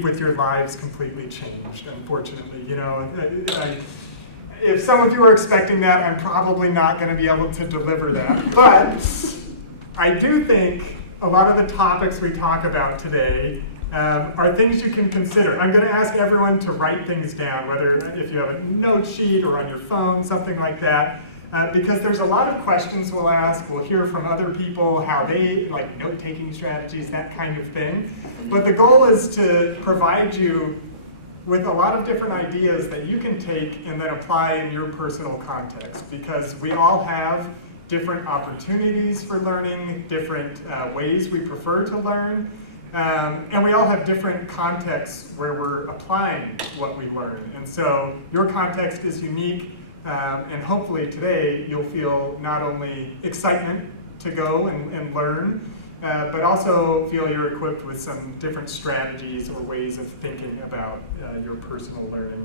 with your lives completely changed, unfortunately. You know, if some of you are expecting that, I'm probably not going to be able to deliver that. But I do think a lot of the topics we talk about today are things you can consider. I'm going to ask everyone to write things down, whether if you have a note sheet or on your phone, something like that. Because there's a lot of questions we'll ask. We'll hear from other people how they, like note-taking strategies, that kind of thing. But the goal is to provide you with a lot of different ideas that you can take and then apply in your personal context. Because we all have different opportunities for learning, different ways we prefer to learn. And we all have different contexts where we're applying what we learn. And so your context is unique. And hopefully today you'll feel not only excitement to go and learn, but also feel you're equipped with some different strategies or ways of thinking about your personal learning.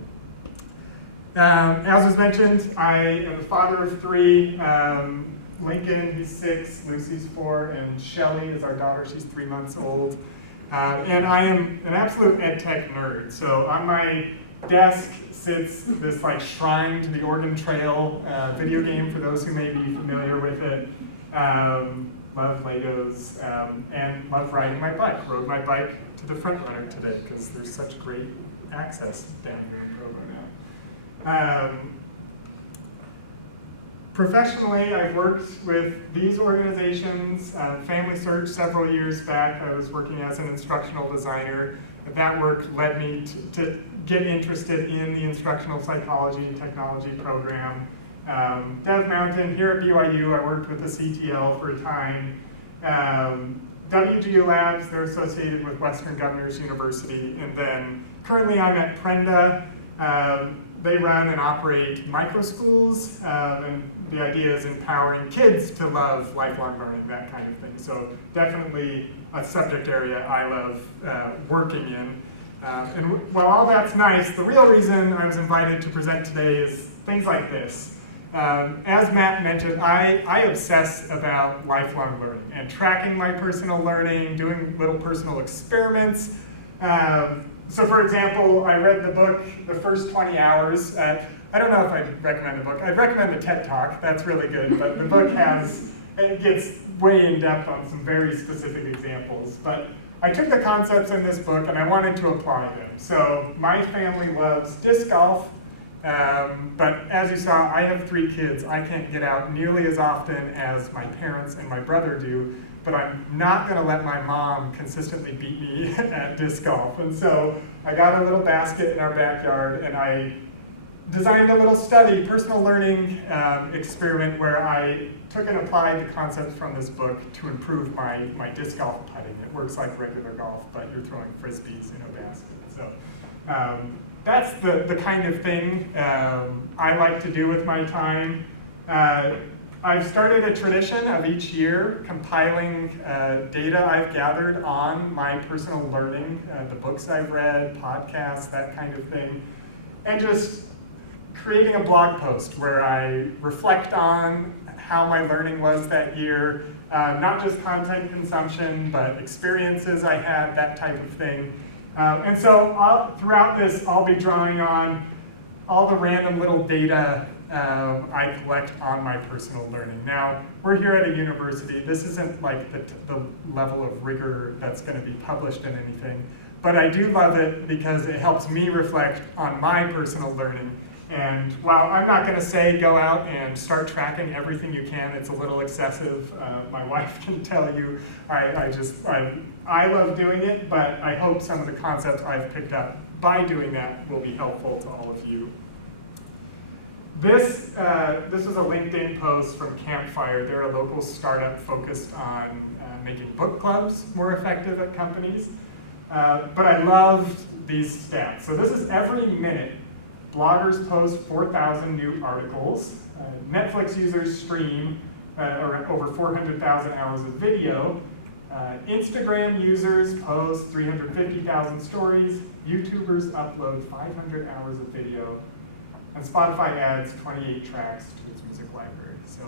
As was mentioned, I am the father of three. Lincoln, he's 6, Lucy's 4, and Shelly is our daughter, she's 3 months old. And I am an absolute ed tech nerd. So on my desk sits this like shrine to the Oregon Trail video game for those who may be familiar with it. Love Legos and love riding my bike. Rode my bike to the front runner today because there's such great access down here in Provo now. Professionally, I've worked with these organizations. Family Search several years back, I was working as an instructional designer. That work led me to get interested in the instructional psychology and technology program. Dev Mountain, here at BYU, I worked with the CTL for a time. WGU Labs, they're associated with Western Governors University. And then currently I'm at Prenda. They run and operate micro schools, and the idea is empowering kids to love lifelong learning, that kind of thing. So definitely a subject area I love working in. And while all that's nice, the real reason I was invited to present today is things like this. As Matt mentioned, I obsess about lifelong learning and tracking my personal learning, doing little personal experiments. So for example, I read the book, The First 20 Hours. I don't know if I'd recommend the book. I'd recommend the TED Talk, that's really good, but the book it gets way in depth on some very specific examples. But I took the concepts in this book and I wanted to apply them. So my family loves disc golf, but as you saw, I have 3 kids. I can't get out nearly as often as my parents and my brother do, but I'm not going to let my mom consistently beat me at disc golf. And so I got a little basket in our backyard and I designed a little study, personal learning experiment where I took and applied the concepts from this book to improve my disc golf putting. It works like regular golf, but you're throwing frisbees in a basket. So that's the kind of thing I like to do with my time. I've started a tradition of each year compiling data I've gathered on my personal learning, the books I've read, podcasts, that kind of thing, and just creating a blog post where I reflect on how my learning was that year, not just content consumption, but experiences I had, that type of thing. And so throughout this, I'll be drawing on all the random little data I collect on my personal learning. Now, we're here at a university. This isn't like the level of rigor that's going to be published in anything, but I do love it because it helps me reflect on my personal learning. And while I'm not going to say go out and start tracking everything you can, it's a little excessive. My wife can tell you I love doing it, but I hope some of the concepts I've picked up by doing that will be helpful to all of you. This is a LinkedIn post from Campfire. They're a local startup focused on making book clubs more effective at companies. But I loved these stats. So this is every minute. Bloggers post 4,000 new articles. Netflix users stream over 400,000 hours of video. Instagram users post 350,000 stories. YouTubers upload 500 hours of video. And Spotify adds 28 tracks to its music library. So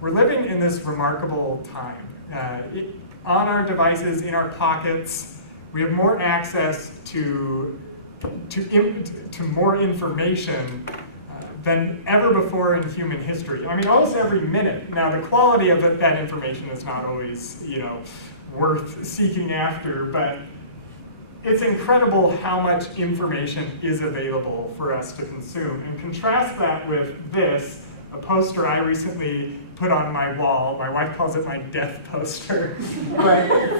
we're living in this remarkable time. On our devices, in our pockets, we have more access to more information than ever before in human history. I mean, almost every minute. Now, the quality of that information is not always, worth seeking after, but it's incredible how much information is available for us to consume. And contrast that with this, a poster I recently put on my wall. My wife calls it my death poster. But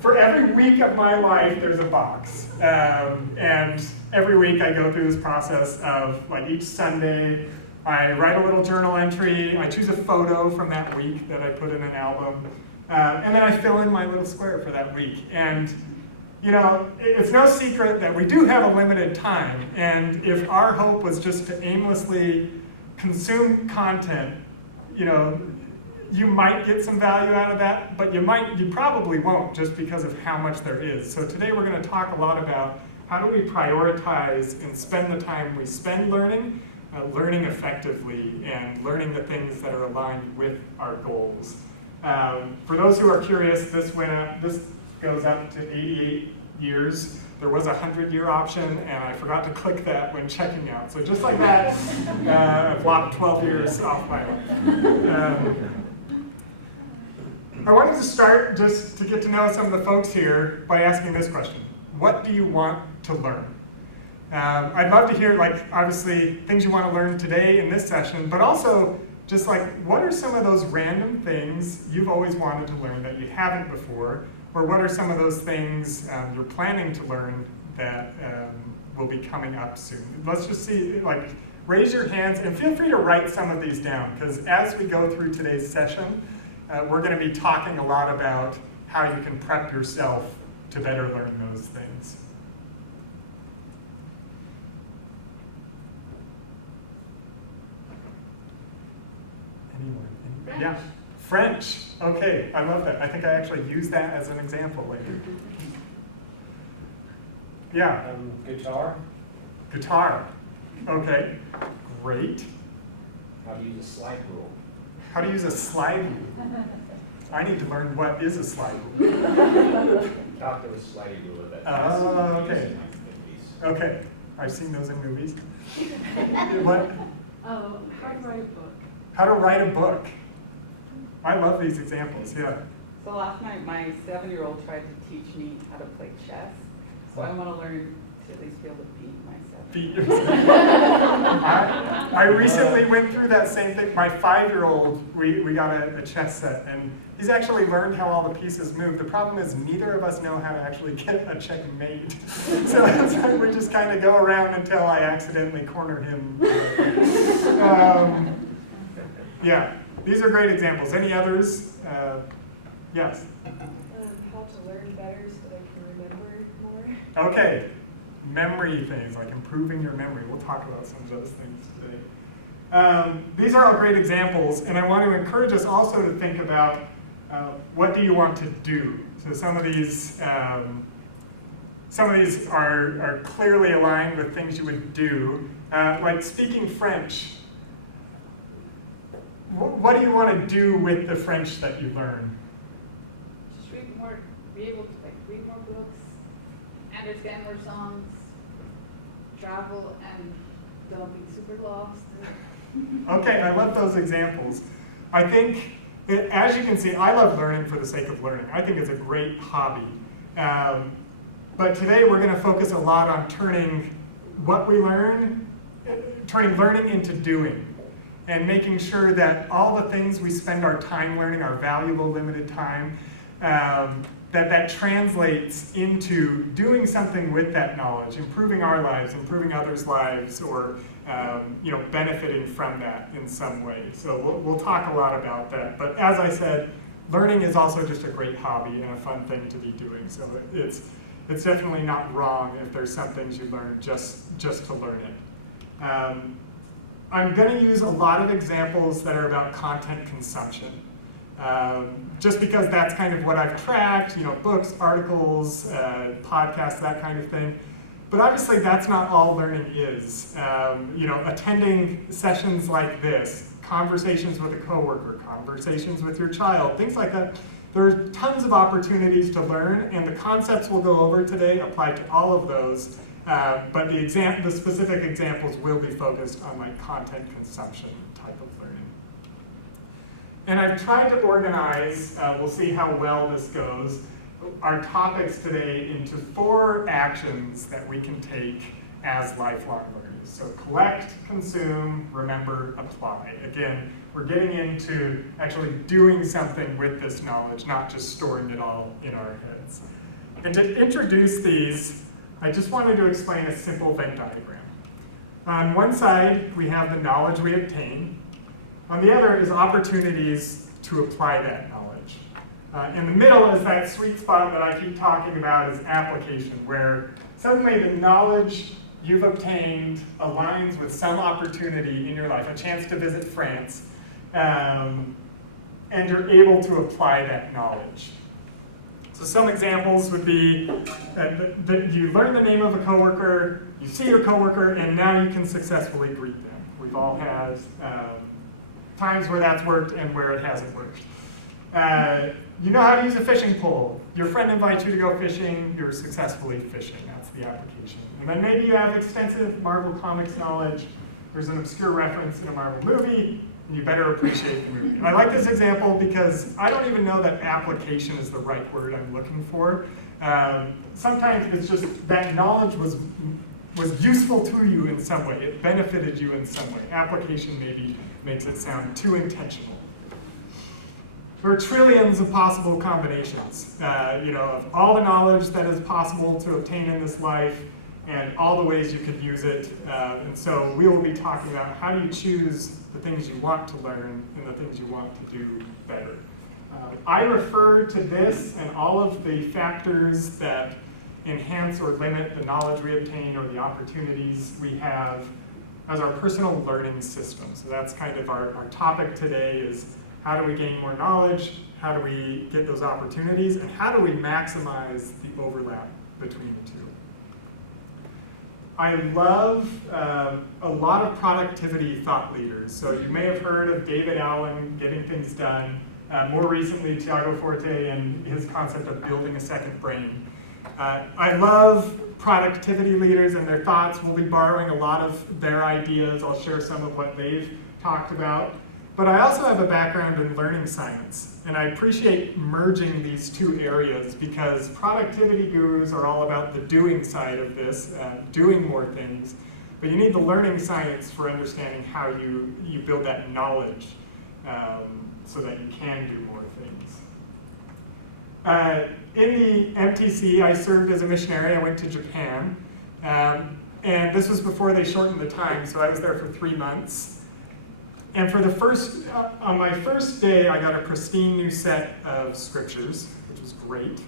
for every week of my life, there's a box. And every week I go through this process of, like, each Sunday, I write a little journal entry, I choose a photo from that week that I put in an album, and then I fill in my little square for that week. And, it's no secret that we do have a limited time, and if our hope was just to aimlessly consume content, you might get some value out of that, but you probably won't, just because of how much there is. So today we're going to talk a lot about how do we prioritize and spend the time we spend learning effectively, and learning the things that are aligned with our goals. For those who are curious, this goes up to 88 years. There was a 100-year option, and I forgot to click that when checking out. So just like that, I've lopped 12 years off my life. I wanted to start, just to get to know some of the folks here, by asking this question. What do you want to learn? I'd love to hear, obviously, things you want to learn today in this session, but also just what are some of those random things you've always wanted to learn that you haven't before? Or what are some of those things you're planning to learn that will be coming up soon? Let's just see, raise your hands, and feel free to write some of these down, because as we go through today's session, we're going to be talking a lot about how you can prep yourself to better learn those things. Anyone? French. Yeah, French. Okay, I love that. I think I actually use that as an example later. Yeah. Guitar. Guitar. Okay, great. How to use a slide rule. How to use a slide rule. I need to learn what is a slide rule. Calculus slide rule that. Oh, okay. Okay, I've seen those in movies. What? How to write a book. How to write a book. I love these examples, yeah. So last night, my 7-year-old tried to teach me how to play chess. So I want to learn to at least be able to beat my 7. I recently went through that same thing. My 5-year-old, we got a chess set, and he's actually learned how all the pieces move. The problem is neither of us know how to actually get a checkmate. So it's like we just kind of go around until I accidentally corner him. Yeah, these are great examples. Any others? Yes? How to learn better so that I can remember more. Okay, memory things, like improving your memory. We'll talk about some of those things today. These are all great examples, and I want to encourage us also to think about what do you want to do? So some of these are clearly aligned with things you would do, like speaking French. What do you want to do with the French that you learn? Just read more, be able to read more books, understand more songs, travel, and don't be super lost. Okay, I love those examples. I think, as you can see, I love learning for the sake of learning. I think it's a great hobby. But today we're going to focus a lot on turning what we learn, turning learning into doing, and making sure that all the things we spend our time learning, our valuable limited time, that translates into doing something with that knowledge, improving our lives, improving others' lives, or benefiting from that in some way. So we'll talk a lot about that. But as I said, learning is also just a great hobby and a fun thing to be doing. So it's definitely not wrong if there's some things you learn just to learn it. I'm going to use a lot of examples that are about content consumption. Just because that's kind of what I've tracked, books, articles, podcasts, that kind of thing. But obviously that's not all learning is. Attending sessions like this, conversations with a coworker, conversations with your child, things like that, There are tons of opportunities to learn, and the concepts we'll go over today apply to all of those, but the specific examples will be focused on like content consumption type of learning. And I've tried to organize, we'll see how well this goes, our topics today into 4 actions that we can take as lifelong learners. So collect, consume, remember, apply. Again, we're getting into actually doing something with this knowledge, not just storing it all in our heads. And to introduce these, I just wanted to explain a simple Venn diagram. On one side, we have the knowledge we obtain. On the other is opportunities to apply that knowledge. In the middle is that sweet spot that I keep talking about, is application, where suddenly the knowledge you've obtained aligns with some opportunity in your life, a chance to visit France, and you're able to apply that knowledge. So some examples would be that you learn the name of a coworker, you see your coworker, and now you can successfully greet them. We've all had times where that's worked and where it hasn't worked. You know how to use a fishing pole. Your friend invites you to go fishing, you're successfully fishing. That's the application. And then maybe you have extensive Marvel Comics knowledge. There's an obscure reference in a Marvel movie, and you better appreciate the movie. And I like this example because I don't even know that application is the right word I'm looking for. Sometimes it's just that knowledge was useful to you in some way. It benefited you in some way. Application maybe makes it sound too intentional. There are trillions of possible combinations, of all the knowledge that is possible to obtain in this life and all the ways you could use it. And so we will be talking about how do you choose the things you want to learn and the things you want to do better. I refer to this and all of the factors that enhance or limit the knowledge we obtain or the opportunities we have as our personal learning system. So that's kind of our topic today, is how do we gain more knowledge, how do we get those opportunities, and how do we maximize the overlap between the two. I love a lot of productivity thought leaders. So you may have heard of David Allen, Getting Things Done. More recently, Tiago Forte and his concept of building a second brain. I love productivity leaders and their thoughts. We'll be borrowing a lot of their ideas. I'll share some of what they've talked about. But I also have a background in learning science, and I appreciate merging these 2 areas because productivity gurus are all about the doing side of this, doing more things, but you need the learning science for understanding how you build that knowledge so that you can do more things. In the MTC, I served as a missionary. I went to Japan, and this was before they shortened the time, so I was there for 3 months. And for on my first day, I got a pristine new set of scriptures, which was great.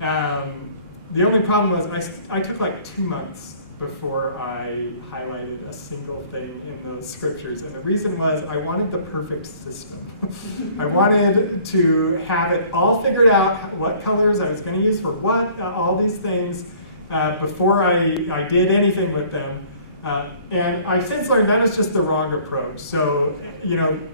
The only problem was I took like 2 months before I highlighted a single thing in those scriptures. And the reason was I wanted the perfect system. I wanted to have it all figured out, what colors I was going to use for what, all these things, before I did anything with them. And I've since learned that is just the wrong approach. So,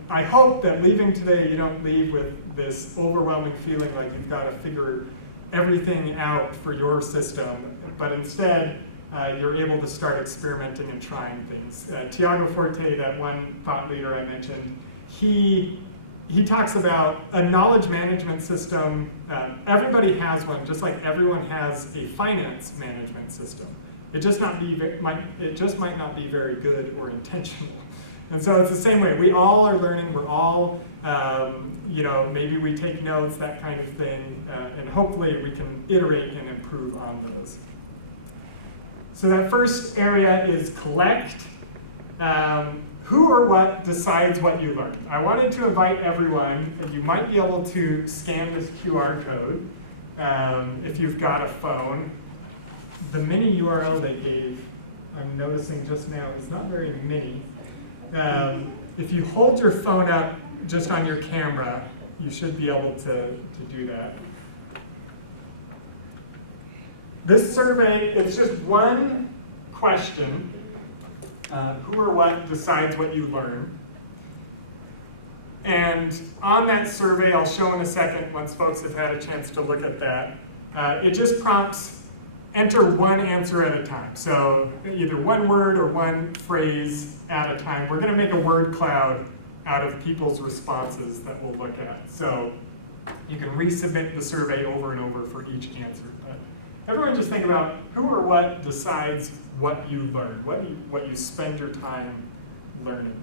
I hope that leaving today, you don't leave with this overwhelming feeling like you've got to figure everything out for your system, but instead, you're able to start experimenting and trying things. Tiago Forte, that one thought leader I mentioned, he talks about a knowledge management system. Everybody has one, just like everyone has a finance management system. It just might not be very good or intentional. And so it's the same way. We all are learning. We're all, maybe we take notes, that kind of thing, and hopefully we can iterate and improve on those. So that first area is collect. Who or what decides what you learn? I wanted to invite everyone, and you might be able to scan this QR code if you've got a phone. The mini URL they gave, I'm noticing just now, is not very mini. If you hold your phone up just on your camera, you should be able to do that. This survey, it's just one question. Who or what decides what you learn? And on that survey, I'll show in a second once folks have had a chance to look at that, it just prompts enter one answer at a time. So either one word or one phrase at a time. We're going to make a word cloud out of people's responses that we'll look at. So you can resubmit the survey over and over for each answer. But everyone just think about who or what decides what you learn, what you spend your time learning.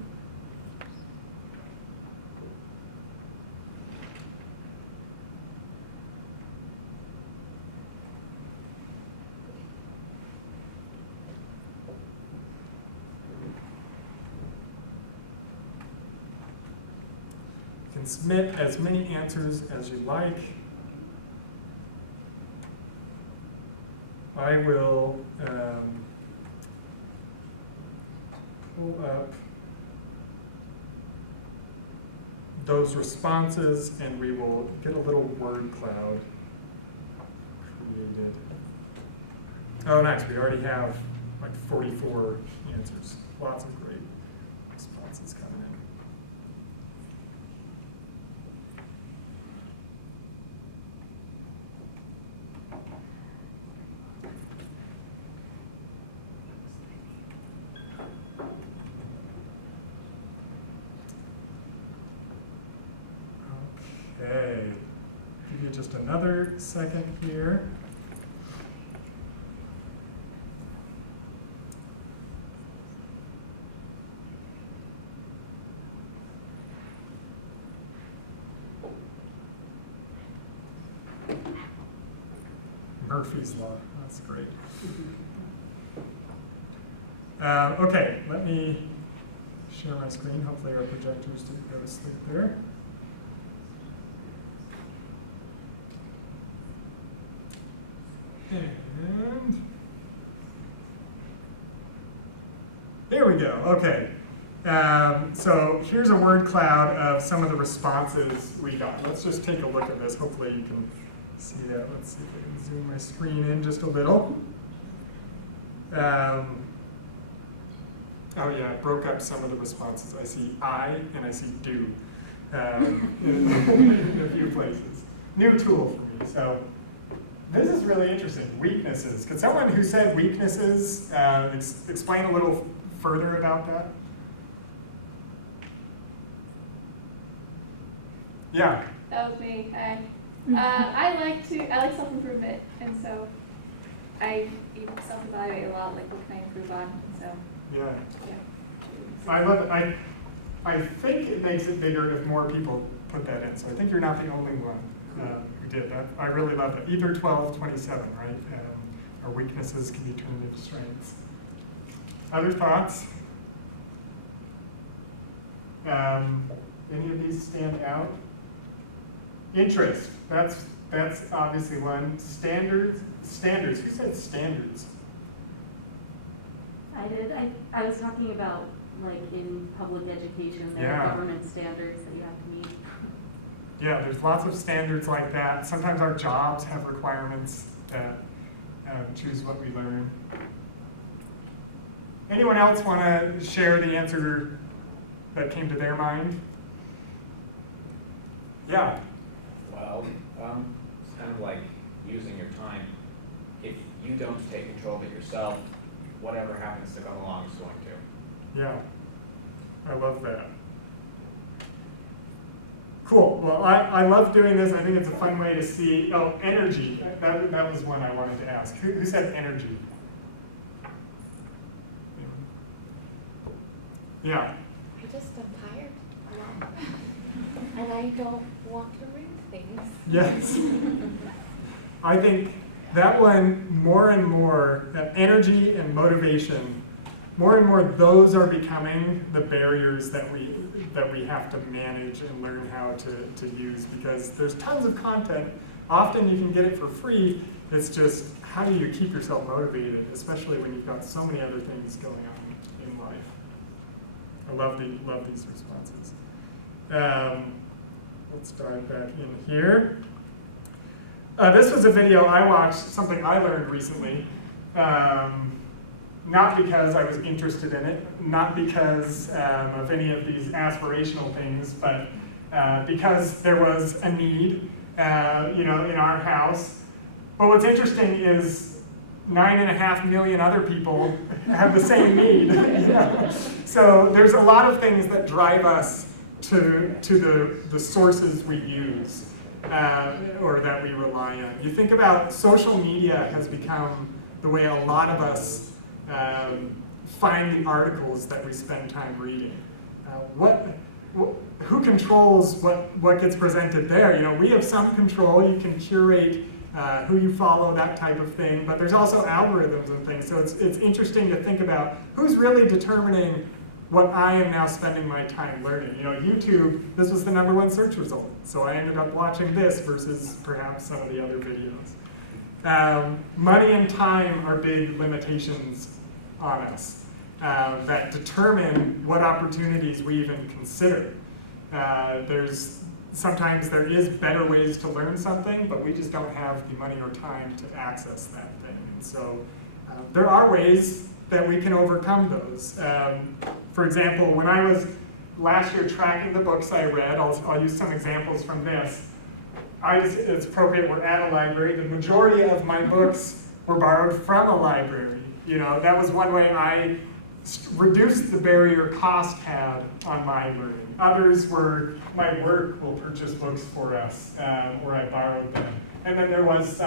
You can submit as many answers as you like. I will pull up those responses and we will get a little word cloud created. Oh, nice. We already have like 44 answers. Lots of great responses coming in. Okay, give you just another second here. Murphy's Law, that's great. Okay, let me share my screen. Hopefully our projectors didn't go to sleep there. And there we go, okay. So here's a word cloud of some of the responses we got. Let's just take a look at this. Hopefully you can see that. Let's see if I can zoom my screen in just a little. Oh yeah, I broke up some of the responses. I see I and I see do in a few places. New tool for me. So this is really interesting. Weaknesses. Could someone who said weaknesses explain a little further about that? Yeah. That was me. I like self-improvement, and so I self-evaluate a lot, like what can I improve on, and so, Yeah. yeah. I love it. I think it makes it bigger if more people put that in, so I think you're not the only one who did that. I really love it. Either 1227, right? Our weaknesses can be turned into strengths. Other thoughts? Any of these stand out? Interest. That's obviously one. Standards. Who said standards? I did. I was talking about like in public education, there Yeah. are government standards that you have to meet. Yeah, there's lots of standards like that. Sometimes our jobs have requirements that choose what we learn. Anyone else want to share the answer that came to their mind? Yeah. Well, it's kind of like using your time. If you don't take control of it yourself, whatever happens to come along is going to. Yeah, I love that. Cool. Well, I love doing this. I think it's a fun way to see. Oh, energy. That was one I wanted to ask. Who said energy? Yeah. I'm tired a lot. And I don't want to read things. Yes. I think that one, more and more, energy and motivation, more and more, those are becoming the barriers that we have to manage and learn how to use, because there's tons of content. Often you can get it for free. It's just, how do you keep yourself motivated, especially when you've got so many other things going on in life? I love these responses. Let's dive back in here. This was a video I watched, something I learned recently. Not because I was interested in it, not because of any of these aspirational things, but because there was a need, in our house. But what's interesting is 9.5 million other people have the same need. So there's a lot of things that drive us to the sources we use or that we rely on. You think about social media has become the way a lot of us find the articles that we spend time reading. Who controls what gets presented there? We have some control. You can curate who you follow, that type of thing, but there's also algorithms and things. So it's interesting to think about who's really determining what I am now spending my time learning. YouTube, this was the #1 search result, so I ended up watching this versus perhaps some of the other videos. Money and time are big limitations on us that determine what opportunities we even consider. Sometimes there is better ways to learn something, but we just don't have the money or time to access that thing. And so there are ways that we can overcome those. For example, when I was last year tracking the books I read, I'll use some examples from this. It's appropriate, we're at a library. The majority of my books were borrowed from a library. That was one way I reduced the barrier cost had on my learning. Others were, my work will purchase books for us, or I borrowed them. And then there was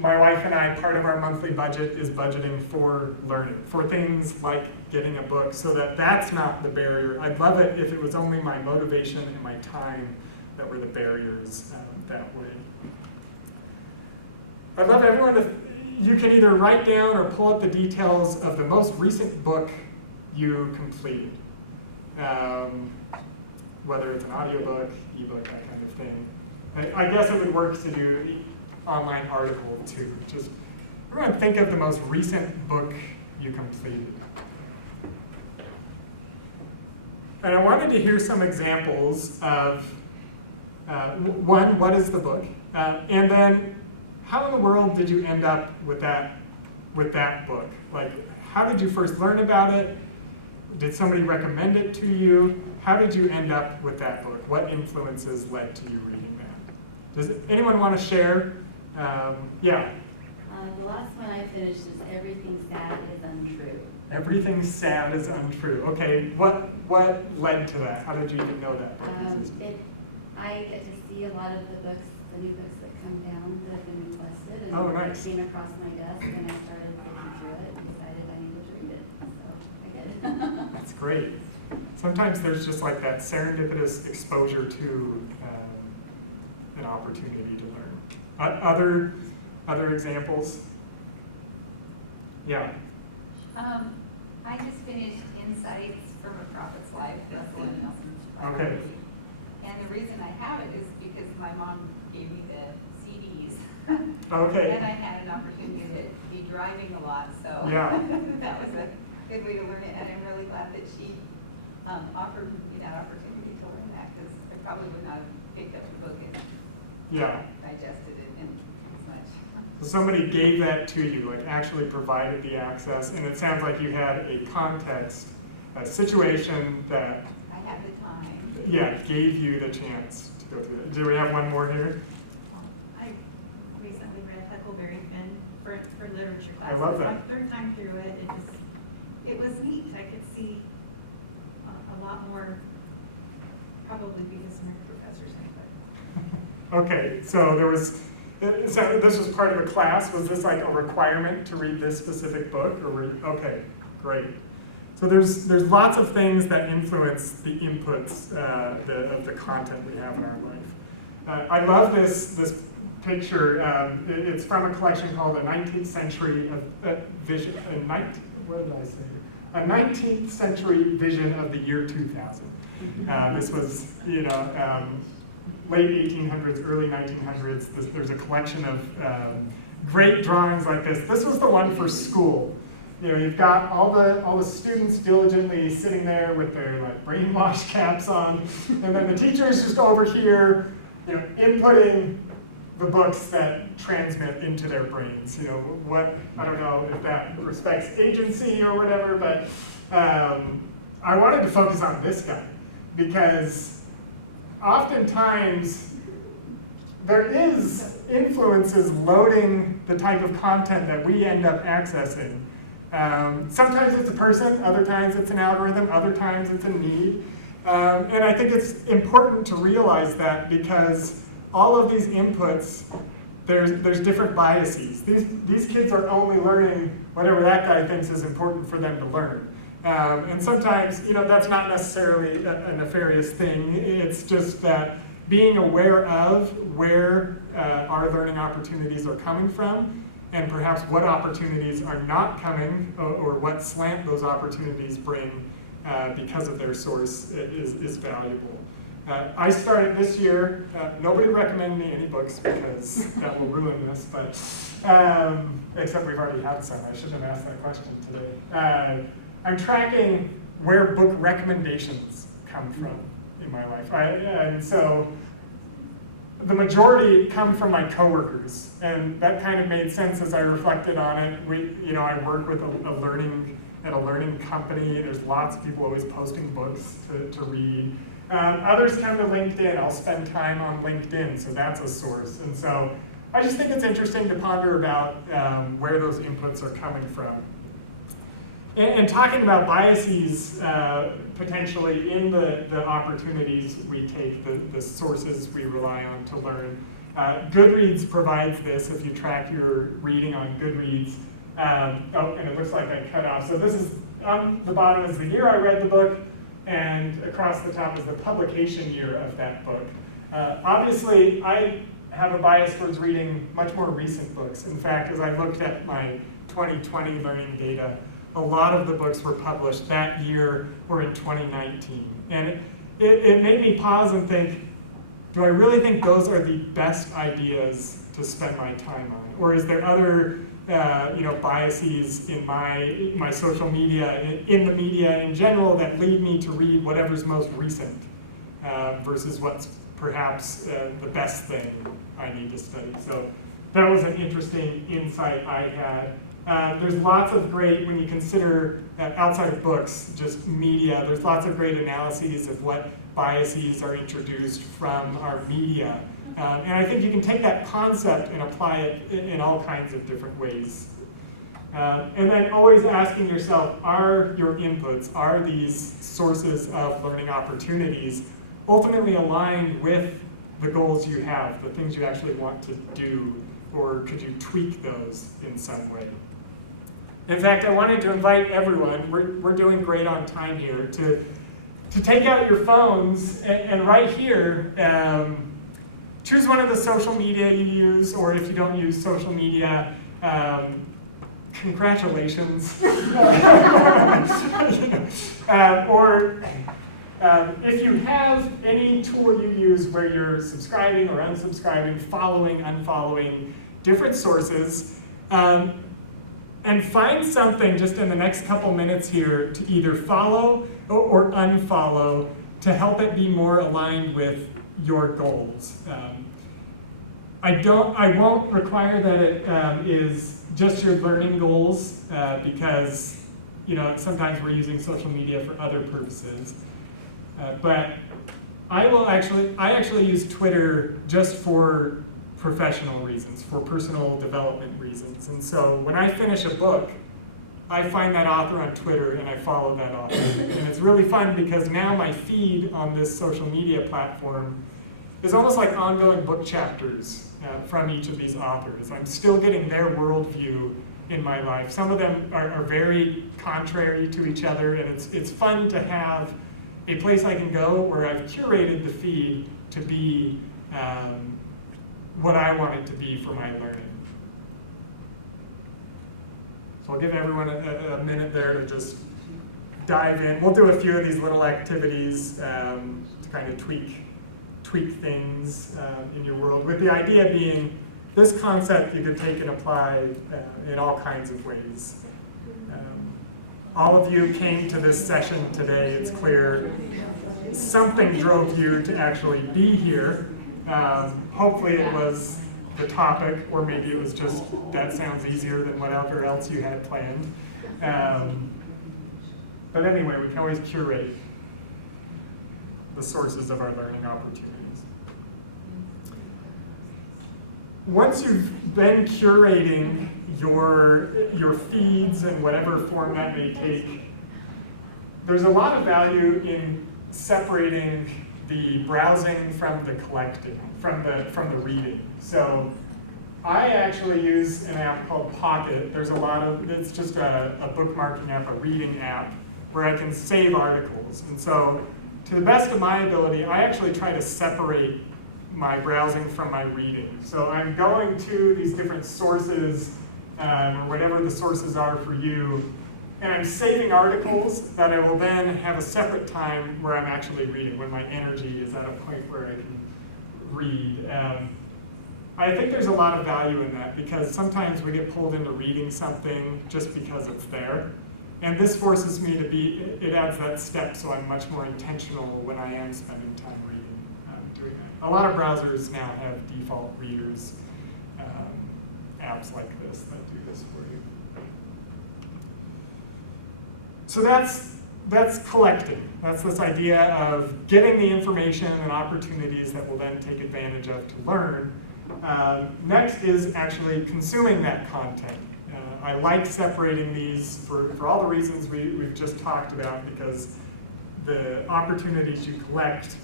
my wife and I, part of our monthly budget is budgeting for learning, for things like getting a book, so that's not the barrier. I'd love it if it was only my motivation and my time that were the barriers that way. I'd love everyone to, you can either write down or pull up the details of the most recent book you completed. Whether it's an audiobook, ebook, that kind of thing. I guess it would work to do an online article too. Just everyone think of the most recent book you completed. And I wanted to hear some examples of, one, what is the book? And then, how in the world did you end up with that book? Like, how did you first learn about it? Did somebody recommend it to you? How did you end up with that book? What influences led to you reading that? Does anyone want to share? Yeah. The last one I finished is Everything Sad is Untrue. Everything sad is untrue. Okay, what led to that? How did you even know that? I get to see a lot of the new books that come down that have been requested, and Oh, nice. it came across my desk, and I started looking through it and decided I needed to read it, so I did. That's great. Sometimes there's just like that serendipitous exposure to an opportunity to learn. Other examples? Yeah. I just finished Insights from a Prophet's Life, Russell and Nelson's Okay. biography. And the reason I have it is because my mom gave me the CDs. Okay. And I had an opportunity to be driving a lot, so Yeah. that was a good way to learn it. And I'm really glad that she offered me that opportunity to learn that, because I probably would not have picked up the book and digested it in as much. So somebody gave that to you, like actually provided the access, and it sounds like you had a context, a situation that I had the time. gave you the chance to go through that. Do we have one more here? I recently read Huckleberry Finn for literature I class. love It's that. my third time through it. It was neat. I could see a lot more, probably because my professors had, Okay, so this was part of a class. Was this like a requirement to read this specific book, or okay, great. So there's lots of things that influence the inputs of the content we have in our life. I love this picture. It's from a collection called A 19th Century Vision. What did I say? A 19th Century Vision of the Year 2000. This was, late 1800s, early 1900s. There's a collection of great drawings like this. This was the one for school. You've got all the students diligently sitting there with their brainwash caps on, and then the teacher's just over here, inputting the books that transmit into their brains. I don't know if that respects agency or whatever, but I wanted to focus on this guy because oftentimes there is influences loading the type of content that we end up accessing. Sometimes it's a person, other times it's an algorithm, other times it's a need. And I think it's important to realize that because all of these inputs, there's different biases. These kids are only learning whatever that guy thinks is important for them to learn. And sometimes, that's not necessarily a nefarious thing. It's just that being aware of where our learning opportunities are coming from, and perhaps what opportunities are not coming, or what slant those opportunities bring because of their source is valuable. I started this year, nobody recommended me any books because that will ruin this, but except we've already had some. I shouldn't have asked that question today. I'm tracking where book recommendations come from in my life. And so the majority come from my coworkers, and that kind of made sense as I reflected on it. I work with at a learning company. There's lots of people always posting books to read. Others come to LinkedIn. I'll spend time on LinkedIn, so that's a source. And so I just think it's interesting to ponder about where those inputs are coming from. And talking about biases potentially in the opportunities we take, the sources we rely on to learn. Goodreads provides this if you track your reading on Goodreads. And it looks like I cut off. So this is, on the bottom is the year I read the book, and across the top is the publication year of that book. Obviously, I have a bias towards reading much more recent books. In fact, as I looked at my 2020 learning data, a lot of the books were published that year or in 2019. And it made me pause and think, do I really think those are the best ideas to spend my time on? Or is there other biases in my social media, in the media in general, that lead me to read whatever's most recent versus what's perhaps the best thing I need to study? So that was an interesting insight I had. There's lots of great, when you consider outside of books, just media, there's lots of great analyses of what biases are introduced from our media. And I think you can take that concept and apply it in all kinds of different ways. And then always asking yourself, are your inputs, are these sources of learning opportunities ultimately aligned with the goals you have, the things you actually want to do, or could you tweak those in some way? In fact, I wanted to invite everyone, we're doing great on time here, to take out your phones and right here, choose one of the social media you use, or if you don't use social media, congratulations. Or if you have any tool you use where you're subscribing or unsubscribing, following, unfollowing different sources, and find something just in the next couple minutes here to either follow or unfollow to help it be more aligned with your goals. I won't require that it is just your learning goals because sometimes we're using social media for other purposes. But I actually use Twitter just for professional reasons, for personal development reasons. And so when I finish a book, I find that author on Twitter and I follow that author. And it's really fun because now my feed on this social media platform is almost like ongoing book chapters from each of these authors. I'm still getting their worldview in my life. Some of them are very contrary to each other, and it's fun to have a place I can go where I've curated the feed to be what I want it to be for my learning. So I'll give everyone a minute there to just dive in. We'll do a few of these little activities to kind of tweak things in your world, with the idea being this concept you could take and apply in all kinds of ways. All of you came to this session today, it's clear. Something drove you to actually be here. Hopefully it was the topic, or maybe it was just, that sounds easier than whatever else you had planned. But anyway, we can always curate the sources of our learning opportunities. once you've been curating your feeds and whatever form that may take, there's a lot of value in separating the browsing from the collecting, from the reading. So I actually use an app called Pocket. There's a lot of, it's just a bookmarking app, a reading app, where I can save articles. And so to the best of my ability, I actually try to separate my browsing from my reading. So I'm going to these different sources, or whatever the sources are for you, and I'm saving articles that I will then have a separate time where I'm actually reading, when my energy is at a point where I can read. I think there's a lot of value in that, because sometimes we get pulled into reading something just because it's there. And this forces me to be, it adds that step, so I'm much more intentional when I am spending time reading, doing that. A lot of browsers now have default readers, apps like this that do this for you. So that's collecting. That's this idea of getting the information and opportunities that we'll then take advantage of to learn. Next is actually consuming that content. I like separating these for all the reasons we've just talked about, because the opportunities you collect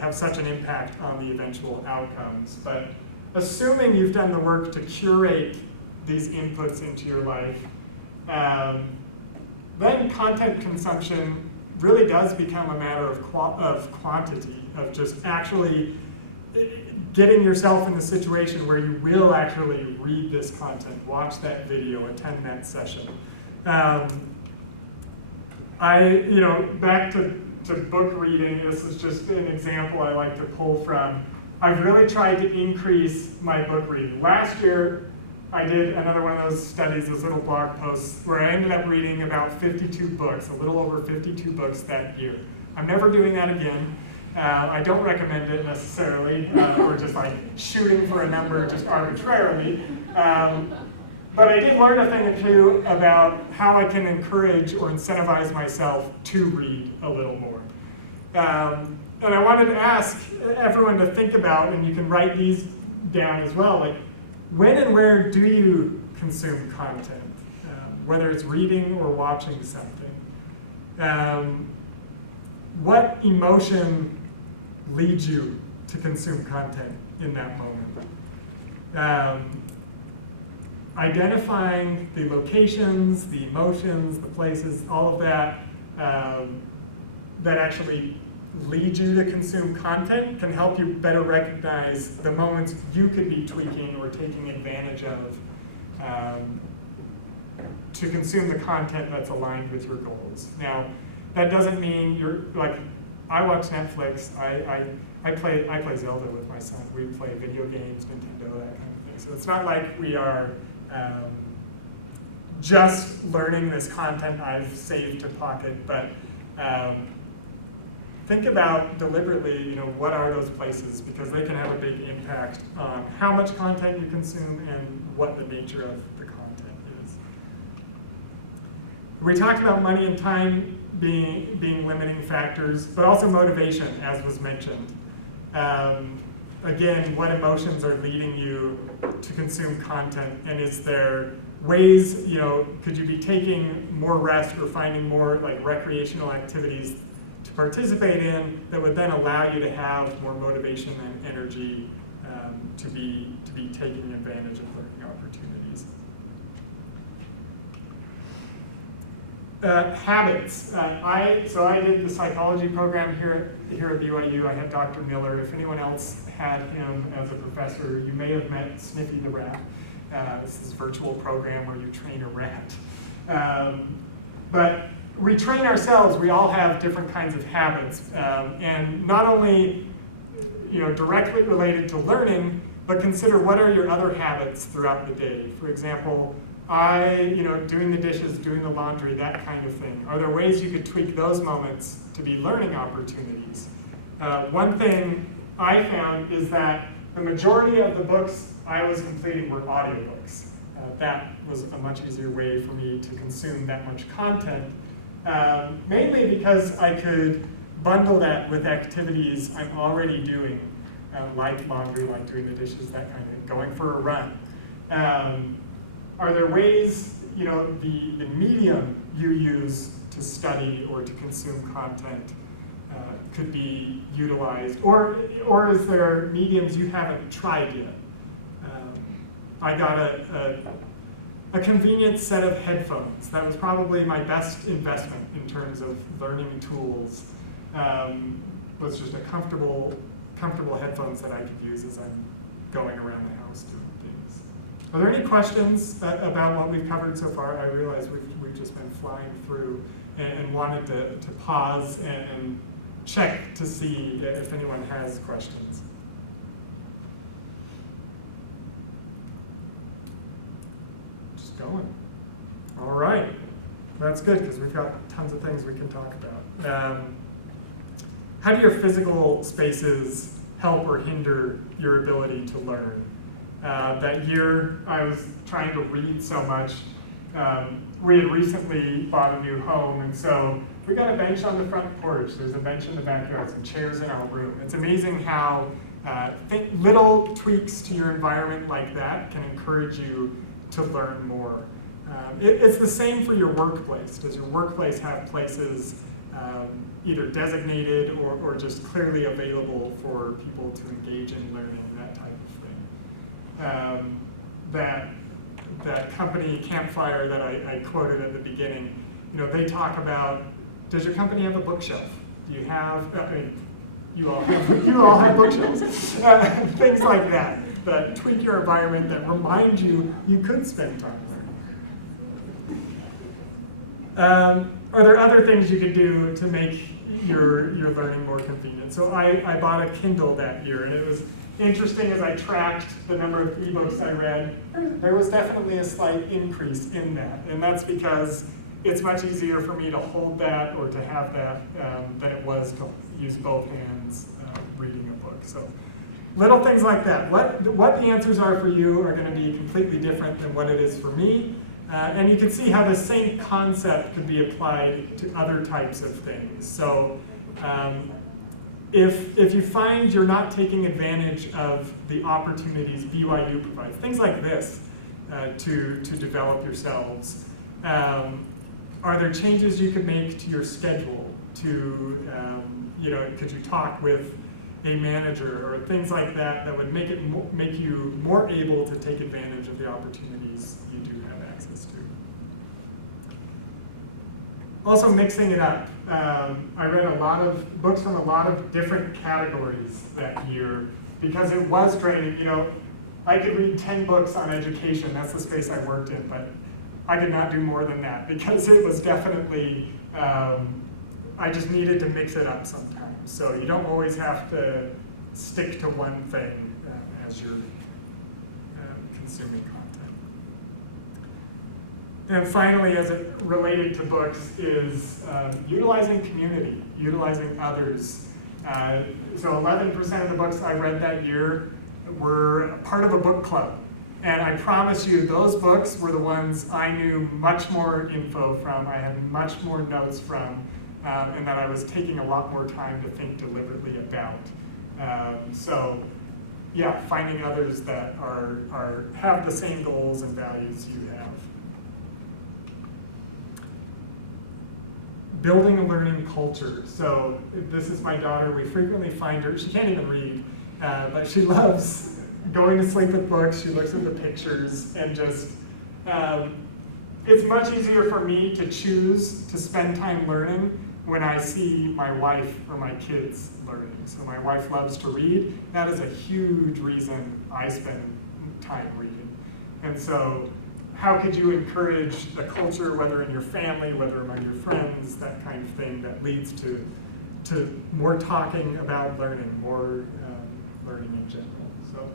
have such an impact on the eventual outcomes. But assuming you've done the work to curate these inputs into your life, then content consumption really does become a matter of quantity, of just actually getting yourself in the situation where you will actually read this content, watch that video, attend that session. Back to book reading, this is just an example I like to pull from. I've really tried to increase my book reading. Last year, I did another one of those studies, those little blog posts, where I ended up reading about 52 books, a little over 52 books that year. I'm never doing that again. I don't recommend it necessarily, or just like shooting for a number just arbitrarily. But I did learn a thing or two about how I can encourage or incentivize myself to read a little more. And I wanted to ask everyone to think about, and you can write these down as well, like when and where do you consume content, whether it's reading or watching something? What emotion leads you to consume content in that moment? Identifying the locations, the emotions, the places, all of that that actually lead you to consume content can help you better recognize the moments you could be tweaking or taking advantage of to consume the content that's aligned with your goals. Now, that doesn't mean you're like, I watch Netflix, I play Zelda with my son. We play video games, Nintendo, that kind of thing. So it's not like we are just learning this content I've saved to Pocket, but think about deliberately, what are those places, because they can have a big impact on how much content you consume and what the nature of the content is. We talked about money and time being limiting factors, but also motivation, as was mentioned. Again, what emotions are leading you to consume content, and is there ways, could you be taking more rest or finding more like recreational activities to participate in that would then allow you to have more motivation and energy to be taking advantage of learning opportunities. Habits. So I did the psychology program here at BYU. I had Dr. Miller. If anyone else had him as a professor, you may have met Sniffy the rat. This is a virtual program where you train a rat. But we train ourselves. We all have different kinds of habits, and not only directly related to learning, but consider what are your other habits throughout the day. For example, doing the dishes, doing the laundry, that kind of thing. Are there ways you could tweak those moments to be learning opportunities? One thing I found is that the majority of the books I was completing were audiobooks. That was a much easier way for me to consume that much content, mainly because I could bundle that with activities I'm already doing. like laundry, like doing the dishes, that kind of thing, going for a run. Are there ways, the medium you use to study or to consume content could be utilized, or is there mediums you haven't tried yet? I got a convenient set of headphones. That was probably my best investment in terms of learning tools. Was just a comfortable headphones that I could use as I'm going around the house doing things. Are there any questions about what we've covered so far? I realize we've just been flying through and wanted to pause and check to see if anyone has questions. Just going. All right. That's good because we've got tons of things we can talk about. How do your physical spaces help or hinder your ability to learn? That year I was trying to read so much. We had recently bought a new home, and so we got a bench on the front porch. There's a bench in the backyard, some chairs in our room. It's amazing how little tweaks to your environment like that can encourage you to learn more. It's the same for your workplace. Does your workplace have places either designated or just clearly available for people to engage in learning, that type of thing? That company Campfire that I quoted at the beginning, they talk about, does your company have a bookshelf? Do you have, you all have bookshelves. Things like that tweak your environment, that remind you could spend time learning. Are there other things you could do to make your learning more convenient? So I bought a Kindle that year, and it was interesting as I tracked the number of ebooks I read. There was definitely a slight increase in that, and that's because it's much easier for me to hold that or to have that than it was to use both hands reading a book. So little things like that. What the answers are for you are going to be completely different than what it is for me. And you can see how the same concept could be applied to other types of things. So if you find you're not taking advantage of the opportunities BYU provides, things like this to develop yourselves, are there changes you could make to your schedule? Could you talk with a manager or things like that would make you more able to take advantage of the opportunities you do have access to? Also mixing it up. I read a lot of books from a lot of different categories that year because it was draining. I could read 10 books on education, that's the space I worked in, but I could not do more than that because it was definitely, I just needed to mix it up sometimes. So you don't always have to stick to one thing as you're consuming content. And finally, as it related to books, is utilizing community, utilizing others. So 11% of the books I read that year were part of a book club. And I promise you, those books were the ones I knew much more info from, I had much more notes from, and that I was taking a lot more time to think deliberately about. So yeah, finding others that have the same goals and values you have. Building a learning culture. So this is my daughter. We frequently find her, she can't even read, but she loves going to sleep with books. She looks at the pictures and just, it's much easier for me to choose to spend time learning when I see my wife or my kids learning. So my wife loves to read. That is a huge reason I spend time reading. And so how could you encourage a culture, whether in your family, whether among your friends, that kind of thing that leads to more talking about learning, more learning in general. So,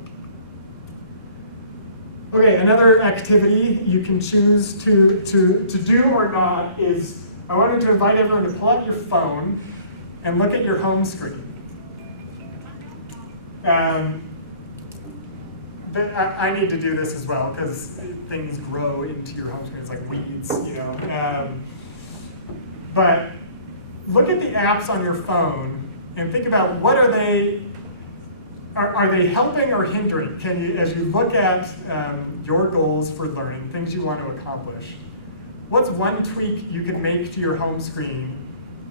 okay, another activity you can choose to do or not is, I wanted to invite everyone to pull out your phone and look at your home screen. I need to do this as well because things grow into your home screen. It's like weeds, but look at the apps on your phone and think about what are they are they helping or hindering? Can you, as you look at your goals for learning, things you want to accomplish, what's one tweak you could make to your home screen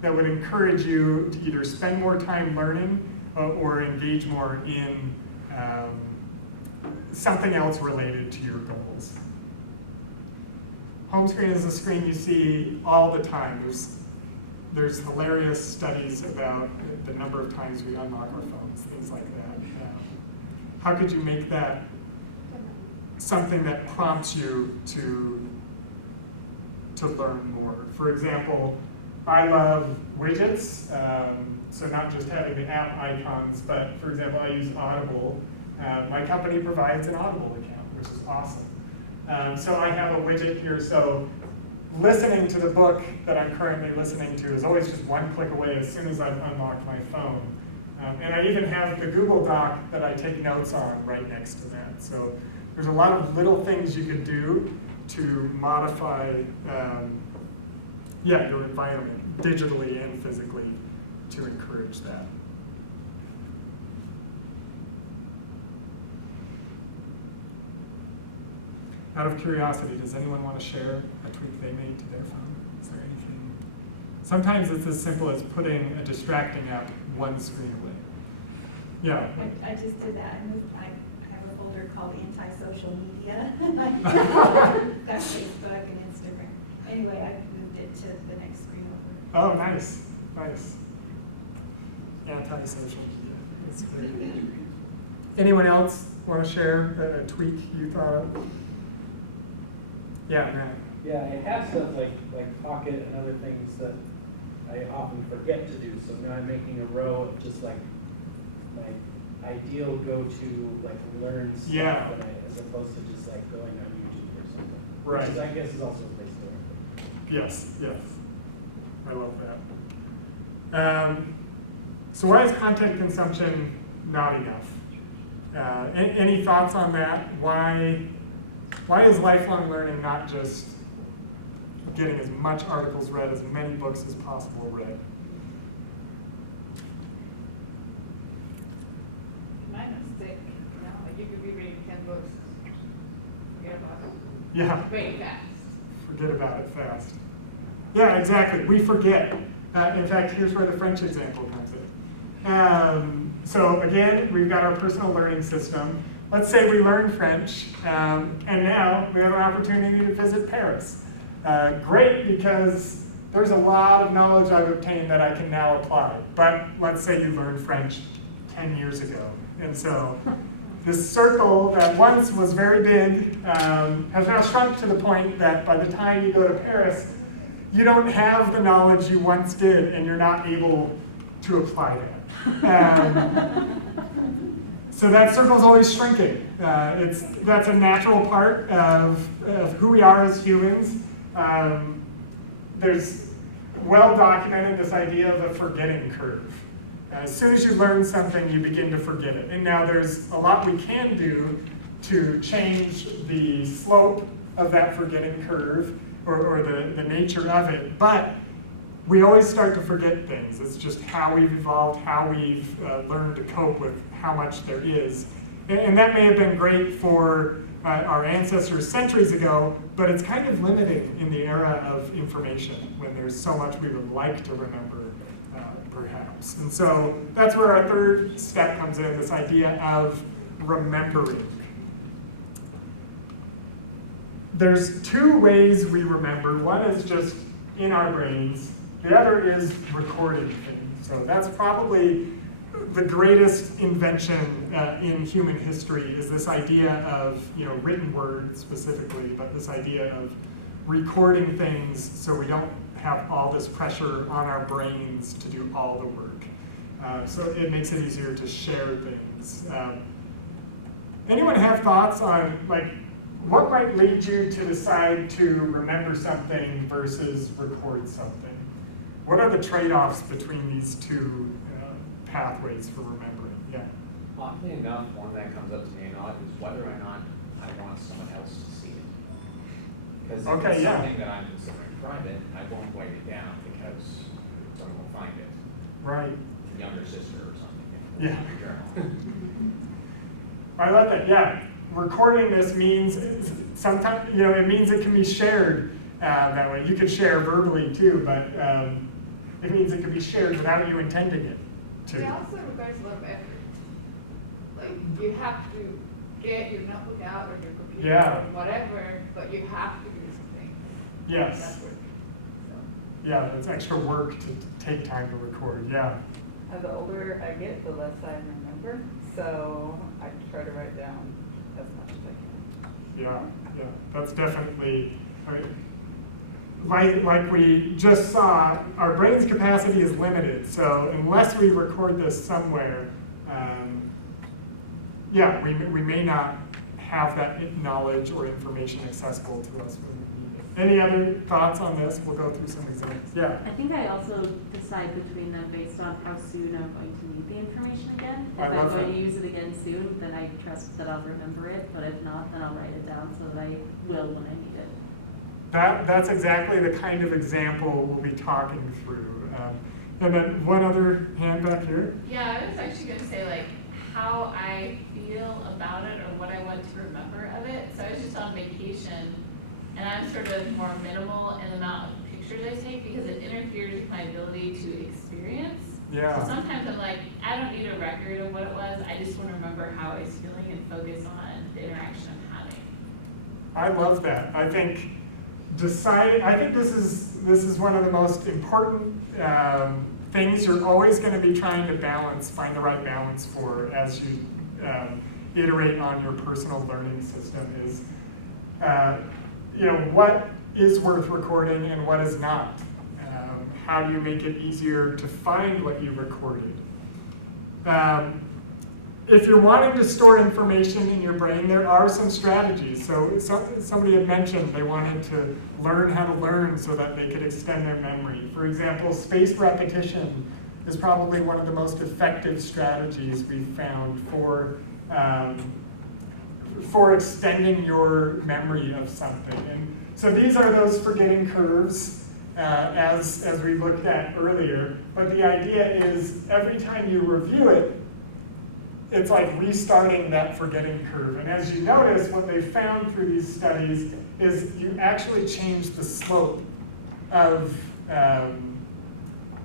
that would encourage you to either spend more time learning or engage more in something else related to your goals? Home screen is a screen you see all the time. There's hilarious studies about the number of times we unlock our phones, things like that. How could you make that something that prompts you to learn more? For example, I love widgets, so not just having the app icons, but for example, I use Audible. My company provides an Audible account, which is awesome. So I have a widget here, so listening to the book that I'm currently listening to is always just one click away as soon as I've unlocked my phone. And I even have the Google Doc that I take notes on right next to that. So there's a lot of little things you can do to modify your environment, digitally and physically, to encourage that. Out of curiosity, does anyone want to share a tweak they made to their phone? Is there anything? Sometimes it's as simple as putting a distracting app one screen away. Yeah. I just did that. I have a folder called anti-social media. Got Facebook and Instagram. Anyway, I moved it to the next screen over. Oh, nice, nice. Anti-social media, that's great. Anyone else want to share a tweak you thought of? Yeah, Matt. Yeah, I have stuff like Pocket and other things that I often forget to do. So now I'm making a row of just like my ideal go-to like learn stuff, Yeah. as opposed to just like going on YouTube or something. Right. Which is, I guess, is also a place to learn. Yes, yes. I love that. So why is content consumption not enough? Any thoughts on that? Why is lifelong learning not just getting as much articles read, as many books as possible read? My mistake, like you could be reading 10 books, forget about it. Yeah. Very fast. Forget about it fast. Yeah, exactly. We forget. In fact, here's where the French example comes in. So again, we've got our personal learning system. Let's say we learn French, and now we have an opportunity to visit Paris. Great, because there's a lot of knowledge I've obtained that I can now apply. But let's say you learned French 10 years ago. And so this circle that once was very big has now shrunk to the point that by the time you go to Paris, you don't have the knowledge you once did, and you're not able to apply that. So that circle's always shrinking. That's a natural part of who we are as humans. There's well documented this idea of a forgetting curve. As soon as you learn something, you begin to forget it. And now there's a lot we can do to change the slope of that forgetting curve or the nature of it. But we always start to forget things. It's just how we've evolved, how we've learned to cope with how much there is. And that may have been great for our ancestors centuries ago, but it's kind of limiting in the era of information when there's so much we would like to remember, perhaps. And so that's where our third step comes in, this idea of remembering. There's two ways we remember. One is just in our brains. The other is recording things. So that's probably the greatest invention in human history, is this idea of written word specifically, but this idea of recording things so we don't have all this pressure on our brains to do all the work. So it makes it easier to share things. Anyone have thoughts on what might lead you to decide to remember something versus record something? What are the trade-offs between these two pathways for remembering? Yeah. Oddly enough, one that comes up to me a lot is whether or not I want someone else to see it. Because if it's something that I'm considering private, I won't write it down because someone will find it. Right. A younger sister or something. Yeah. Your journal. I love that, yeah. Recording this means sometimes, it means it can be shared that way. You could share verbally too, but it means it can be shared without you intending it to. It also requires a lot of effort. Like, you have to get your notebook out or your computer Yeah. or whatever, but you have to do something. Yes. That's work. So. Yeah, it's extra work to take time to record, yeah. The older I get, the less I remember, so I try to write down as much as I can. Yeah, that's definitely, like we just saw, our brain's capacity is limited, so unless we record this somewhere, we may not have that knowledge or information accessible to us when we need it. Any other thoughts on this? We'll go through some examples. Yeah. I think I also decide between them based on how soon I'm going to need the information again. If I'm going to use it again soon, then I trust that I'll remember it, but if not, then I'll write it down so that I will when I need it. That's exactly the kind of example we'll be talking through. And then one other hand back here. Yeah, I was actually going to say like how I feel about it or what I want to remember of it. So I was just on vacation and I'm sort of more minimal in the amount of pictures I take because it interferes with my ability to experience. Yeah. So sometimes I'm like, I don't need a record of what it was. I just want to remember how I was feeling and focus on the interaction I'm having. I love that. I think this is one of the most important things you're always going to be trying to find the right balance for as you iterate on your personal learning system is, what is worth recording and what is not. How do you make it easier to find what you recorded? If you're wanting to store information in your brain, there are some strategies. So somebody had mentioned they wanted to learn how to learn so that they could extend their memory. For example, spaced repetition is probably one of the most effective strategies we've found for extending your memory of something. And so these are those forgetting curves as we looked at earlier. But the idea is every time you review it, it's like restarting that forgetting curve. And as you notice, what they found through these studies is you actually change the slope of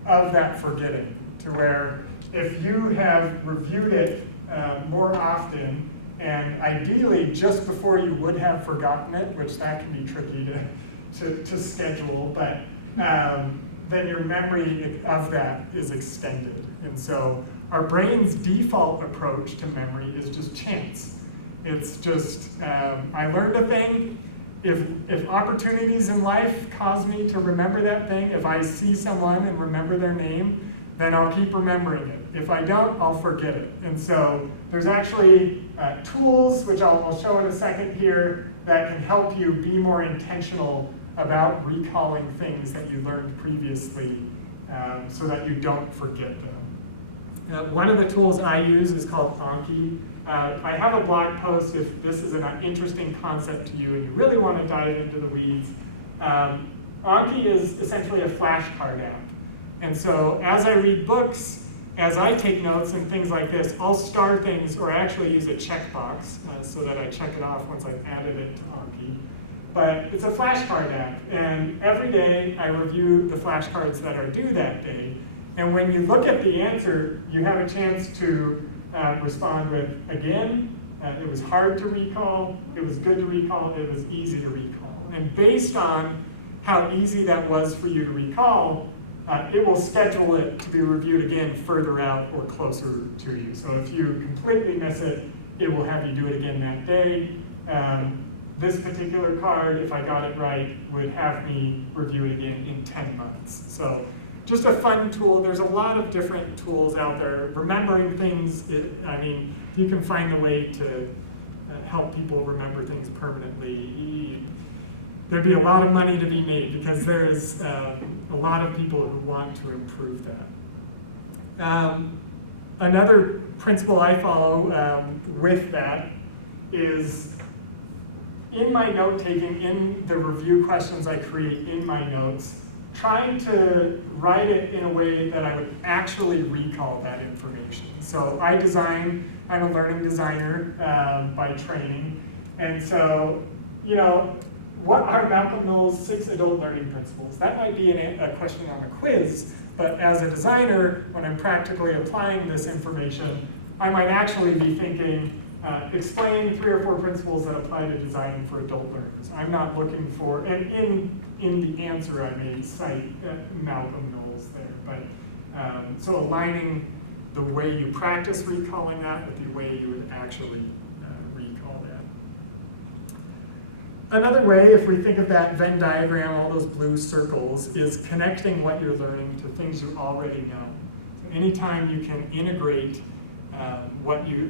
that forgetting to where if you have reviewed it more often, and ideally just before you would have forgotten it, which that can be tricky to schedule, but then your memory of that is extended. And so our brain's default approach to memory is just chance. It's just, I learned a thing. If opportunities in life cause me to remember that thing, if I see someone and remember their name, then I'll keep remembering it. If I don't, I'll forget it. And so there's actually tools, which I'll show in a second here, that can help you be more intentional about recalling things that you learned previously so that you don't forget them. One of the tools I use is called Anki. I have a blog post if this is an interesting concept to you and you really want to dive into the weeds. Anki is essentially a flashcard app. And so as I read books, as I take notes and things like this, I'll star things or actually use a checkbox so that I check it off once I've added it to Anki. But it's a flashcard app, and every day I review the flashcards that are due that day. And when you look at the answer, you have a chance to respond with, again, it was hard to recall, it was good to recall, it was easy to recall. And based on how easy that was for you to recall, it will schedule it to be reviewed again further out or closer to you. So if you completely miss it, it will have you do it again that day. This particular card, if I got it right, would have me review it again in 10 months. So just a fun tool. There's a lot of different tools out there. Remembering things, you can find a way to help people remember things permanently. There'd be a lot of money to be made because there's a lot of people who want to improve that. Another principle I follow with that is in my note-taking, in the review questions I create in my notes, trying to write it in a way that I would actually recall that information. So I'm a learning designer by training, and so, you know, what are Malcolm Knowles' 6 adult learning principles? That might be a question on a quiz, but as a designer, when I'm practically applying this information, I might actually be thinking, explain 3 or 4 principles that apply to design for adult learners. I'm not looking for, and in the answer I may cite Malcolm Knowles there, but so aligning the way you practice recalling that with the way you would actually recall that. Another way, if we think of that Venn diagram, all those blue circles, is connecting what you're learning to things you already know. So anytime you can integrate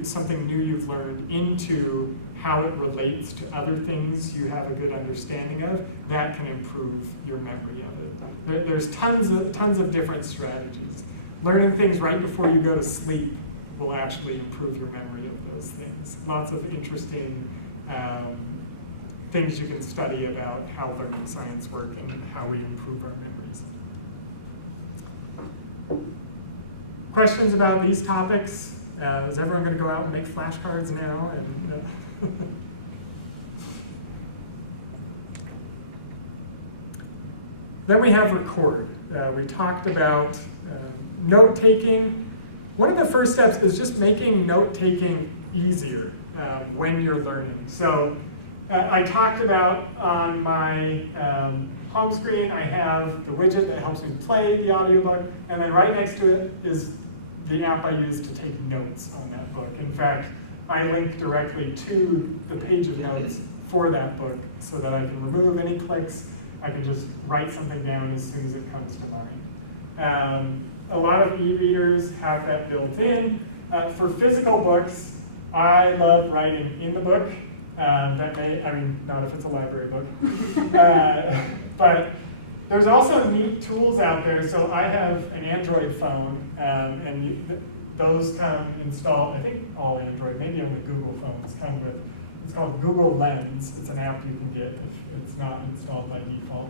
something new you've learned into how it relates to other things you have a good understanding of, that can improve your memory of it. There's tons of different strategies. Learning things right before you go to sleep will actually improve your memory of those things. Lots of interesting things you can study about how learning science work and how we improve our memories. Questions about these topics? Is everyone going to go out and make flashcards now? Then we have record. We talked about note-taking. One of the first steps is just making note-taking easier when you're learning. So I talked about on my home screen, I have the widget that helps me play the audiobook, and then right next to it is the app I use to take notes on that book. In fact, I link directly to the page of notes for that book so that I can remove any clicks. I can just write something down as soon as it comes to mind. A lot of e-readers have that built in. For physical books, I love writing in the book. Not if it's a library book. But there's also neat tools out there. So I have an Android phone, and those come installed, I think all Android, maybe only Google phones come with, it's called Google Lens. It's an app you can get if it's not installed by default.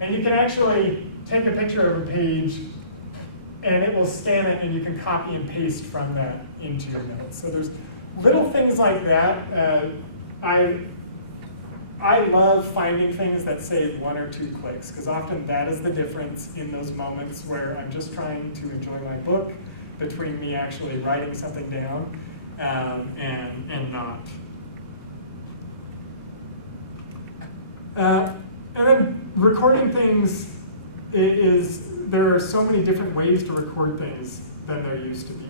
And you can actually take a picture of a page, and it will scan it, and you can copy and paste from that into your notes. So there's little things like that. I love finding things that save 1 or 2 clicks, because often that is the difference in those moments where I'm just trying to enjoy my book between me actually writing something down and not. And then recording things there are so many different ways to record things than there used to be.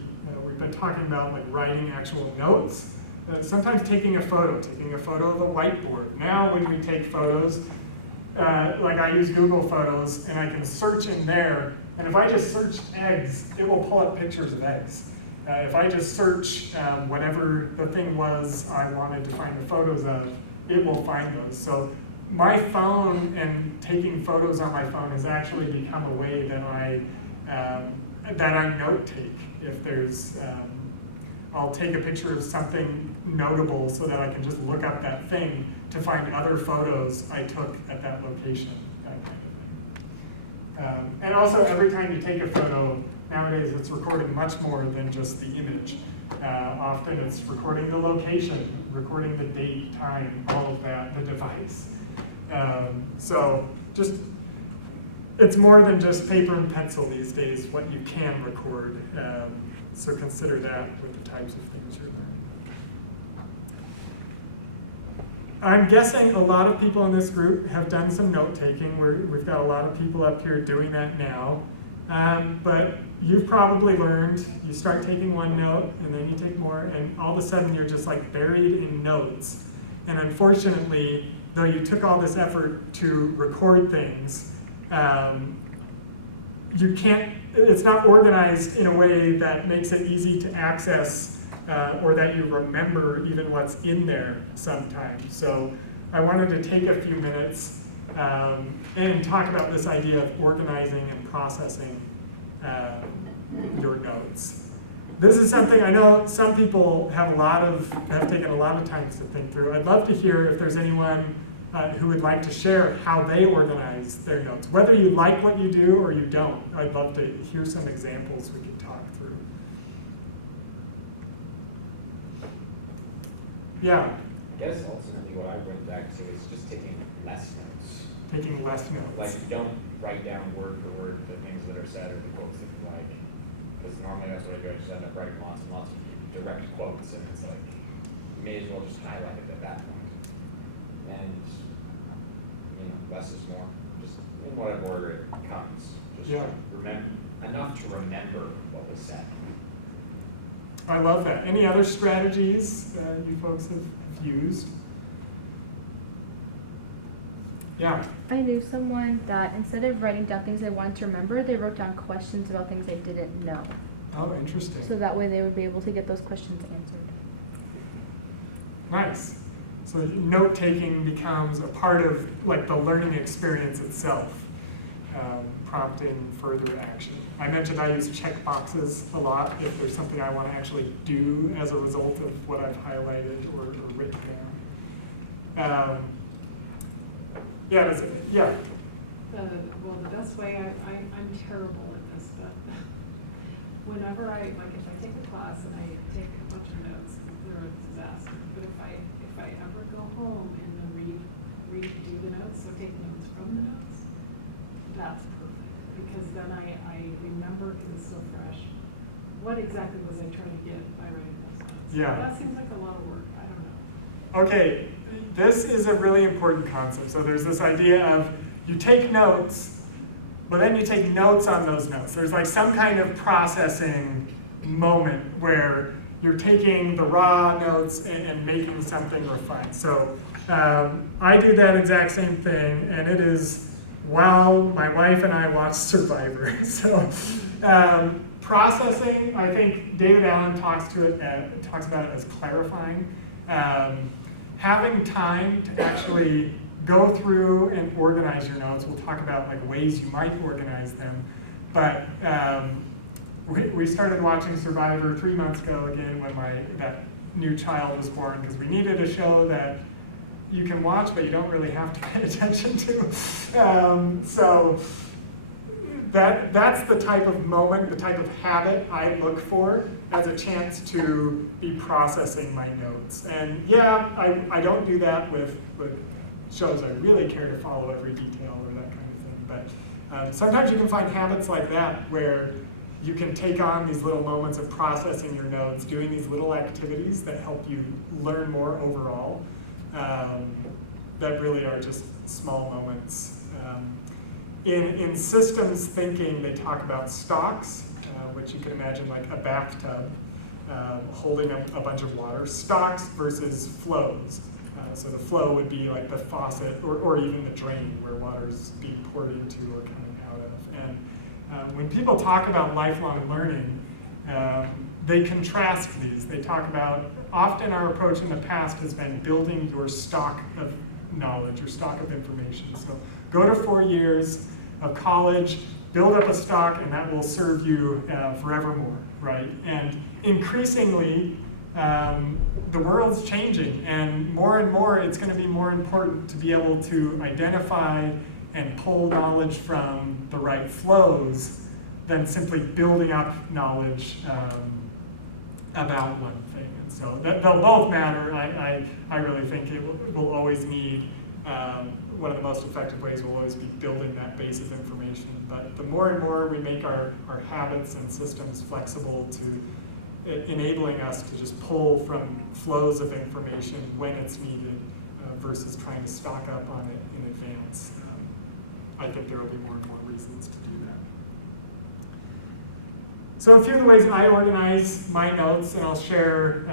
We've been talking about like writing actual notes. Sometimes taking a photo of a whiteboard. Now when we take photos, like I use Google Photos, and I can search in there, and if I just search eggs, it will pull up pictures of eggs. If I just search whatever the thing was I wanted to find the photos of, it will find those. So my phone and taking photos on my phone has actually become a way that I note take. If there's I'll take a picture of something notable so that I can just look up that thing to find other photos I took at that location, that kind of thing. And also, every time you take a photo, nowadays it's recording much more than just the image. Often it's recording the location, recording the date, time, all of that, the device. So it's more than just paper and pencil these days, what you can record. So consider that with the types of things you're learning. I'm guessing a lot of people in this group have done some note-taking. We've got a lot of people up here doing that now. But you've probably learned, you start taking one note, and then you take more, and all of a sudden you're just like buried in notes. And unfortunately, though you took all this effort to record things, it's not organized in a way that makes it easy to access or that you remember even what's in there sometimes. So I wanted to take a few minutes and talk about this idea of organizing and processing your notes. This is something I know some people have taken a lot of time to think through. I'd love to hear if there's anyone who would like to share how they organize their notes. Whether you like what you do or you don't, I'd love to hear some examples we could talk through. Yeah. I guess ultimately what I went back to is just taking less notes. Taking less notes. Like, you don't write down word for word the things that are said or the quotes that you like. Because normally that's what I do, I just end up writing lots and lots of direct quotes, and it's like, you may as well just highlight it at that point. And, you know, less is more. Just in whatever order it comes. Just remember, enough to remember what was said. I love that. Any other strategies you folks have used? Yeah. I knew someone that instead of writing down things they wanted to remember, they wrote down questions about things they didn't know. Oh, interesting. So that way they would be able to get those questions answered. Nice. So note-taking becomes a part of like the learning experience itself, prompting further action. I mentioned I use check boxes a lot if there's something I want to actually do as a result of what I've highlighted or written down. Yeah. Well, the best way, I'm terrible at this, but whenever if I take a class and I take a bunch of notes, they're a disaster. But if I ever go home and then redo the notes, so take notes from the notes, that's perfect. Because then I remember, because it's so fresh, what exactly was I trying to get by writing those notes? Yeah. That seems like a lot of work, I don't know. Okay, this is a really important concept. So there's this idea of you take notes, but then you take notes on those notes. There's like some kind of processing moment where you're taking the raw notes and making something refined. So I do that exact same thing, and it is while my wife and I watch Survivor. So processing, I think David Allen talks about it as clarifying. Having time to actually go through and organize your notes. We'll talk about like ways you might organize them. But we started watching Survivor 3 months ago again when that new child was born, because we needed a show that you can watch but you don't really have to pay attention to. So that's the type of moment, the type of habit I look for as a chance to be processing my notes. And yeah, I don't do that with shows I really care to follow every detail or that kind of thing. But sometimes you can find habits like that where you can take on these little moments of processing your notes, doing these little activities that help you learn more overall, that really are just small moments. In systems thinking, they talk about stocks, which you can imagine like a bathtub holding a bunch of water. Stocks versus flows. So the flow would be like the faucet or even the drain where water's being poured into or coming out of. And when people talk about lifelong learning, they contrast these. They talk about, often our approach in the past has been building your stock of knowledge, your stock of information. So go to 4 years of college, build up a stock, and that will serve you forevermore, right? And increasingly, the world's changing, and more it's going to be more important to be able to identify and pull knowledge from the right flows than simply building up knowledge about one thing. And so they'll both matter. I really think it will always need, one of the most effective ways will always be building that base of information. But the more and more we make our habits and systems flexible to enabling us to just pull from flows of information when it's needed versus trying to stock up on it in advance, I think there will be more and more reasons to do that. So a few of the ways I organize my notes, and I'll share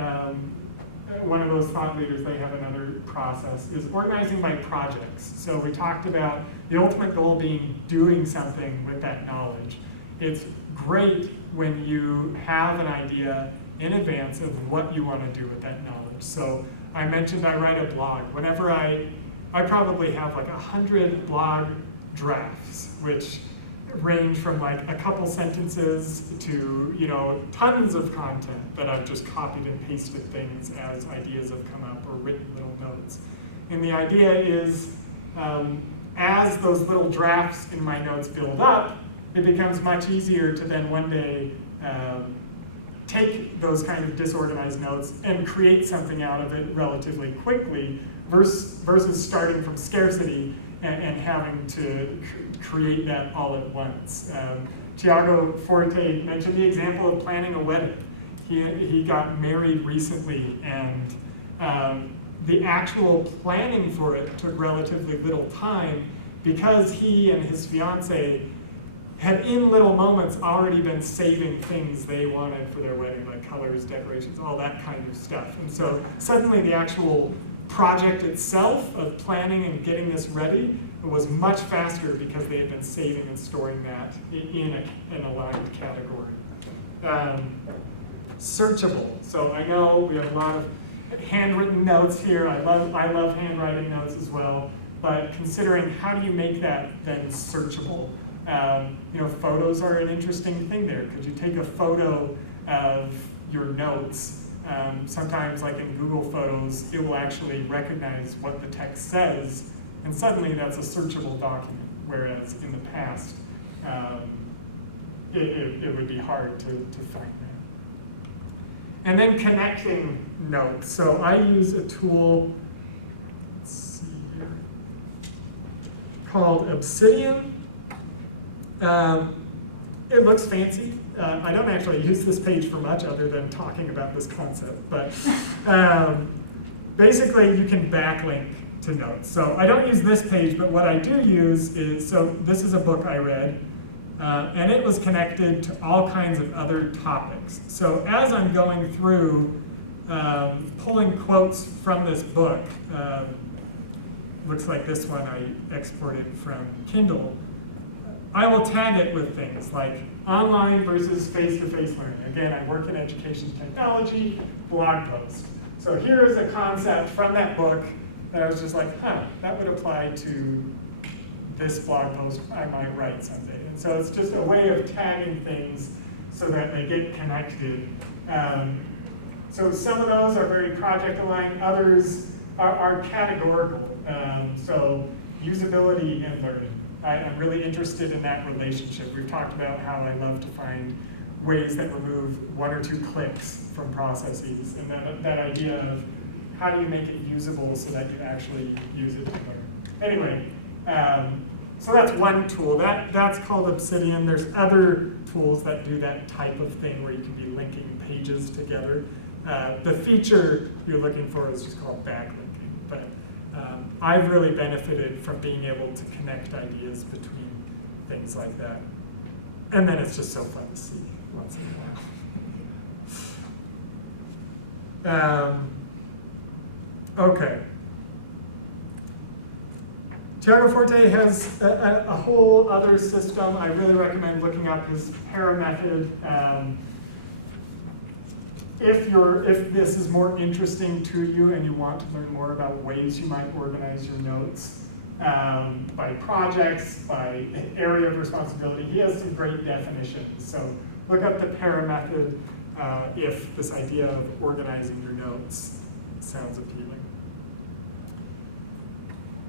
one of those thought leaders, they have another process, is organizing by projects. So we talked about the ultimate goal being doing something with that knowledge. It's great when you have an idea in advance of what you want to do with that knowledge. So I mentioned I write a blog. Whenever I probably have like 100 blog drafts, which range from like a couple sentences to, tons of content that I've just copied and pasted things as ideas have come up or written little notes. And the idea is, as those little drafts in my notes build up, it becomes much easier to then one day take those kind of disorganized notes and create something out of it relatively quickly versus starting from scarcity and having to create that all at once. Tiago Forte mentioned the example of planning a wedding. He got married recently, and the actual planning for it took relatively little time because he and his fiance had in little moments already been saving things they wanted for their wedding, like colors, decorations, all that kind of stuff. And so suddenly the actual project itself of planning and getting this ready was much faster because they had been saving and storing that in an aligned category. Searchable. So I know we have a lot of handwritten notes here. I love handwriting notes as well. But considering how do you make that then searchable? Photos are an interesting thing there. Could you take a photo of your notes? Sometimes, like in Google Photos, it will actually recognize what the text says, and suddenly that's a searchable document, whereas in the past, it would be hard to find that. And then connecting notes. So I use a tool, let's see here, called Obsidian. It looks fancy. I don't actually use this page for much other than talking about this concept, but basically you can backlink to notes. So I don't use this page, but what I do use is, so this is a book I read, and it was connected to all kinds of other topics. So as I'm going through pulling quotes from this book, looks like this one I exported from Kindle, I will tag it with things like online versus face-to-face learning. Again, I work in education technology, blog post. So here's a concept from that book that I was just like, that would apply to this blog post I might write someday. And so it's just a way of tagging things so that they get connected. So some of those are very project aligned, others are categorical. So usability and learning. I'm really interested in that relationship. We've talked about how I love to find ways that remove 1 or 2 clicks from processes, and that idea of how do you make it usable so that you actually use it and learn. Anyway, so that's one tool. That's called Obsidian. There's other tools that do that type of thing where you can be linking pages together. The feature you're looking for is just called backlinking. But I've really benefited from being able to connect ideas between things like that. And then it's just so fun to see once in a while. Okay. Tiago Forte has a whole other system. I really recommend looking up his para method. If this is more interesting to you and you want to learn more about ways you might organize your notes by projects, by area of responsibility, he has some great definitions. So look up the para method if this idea of organizing your notes sounds appealing.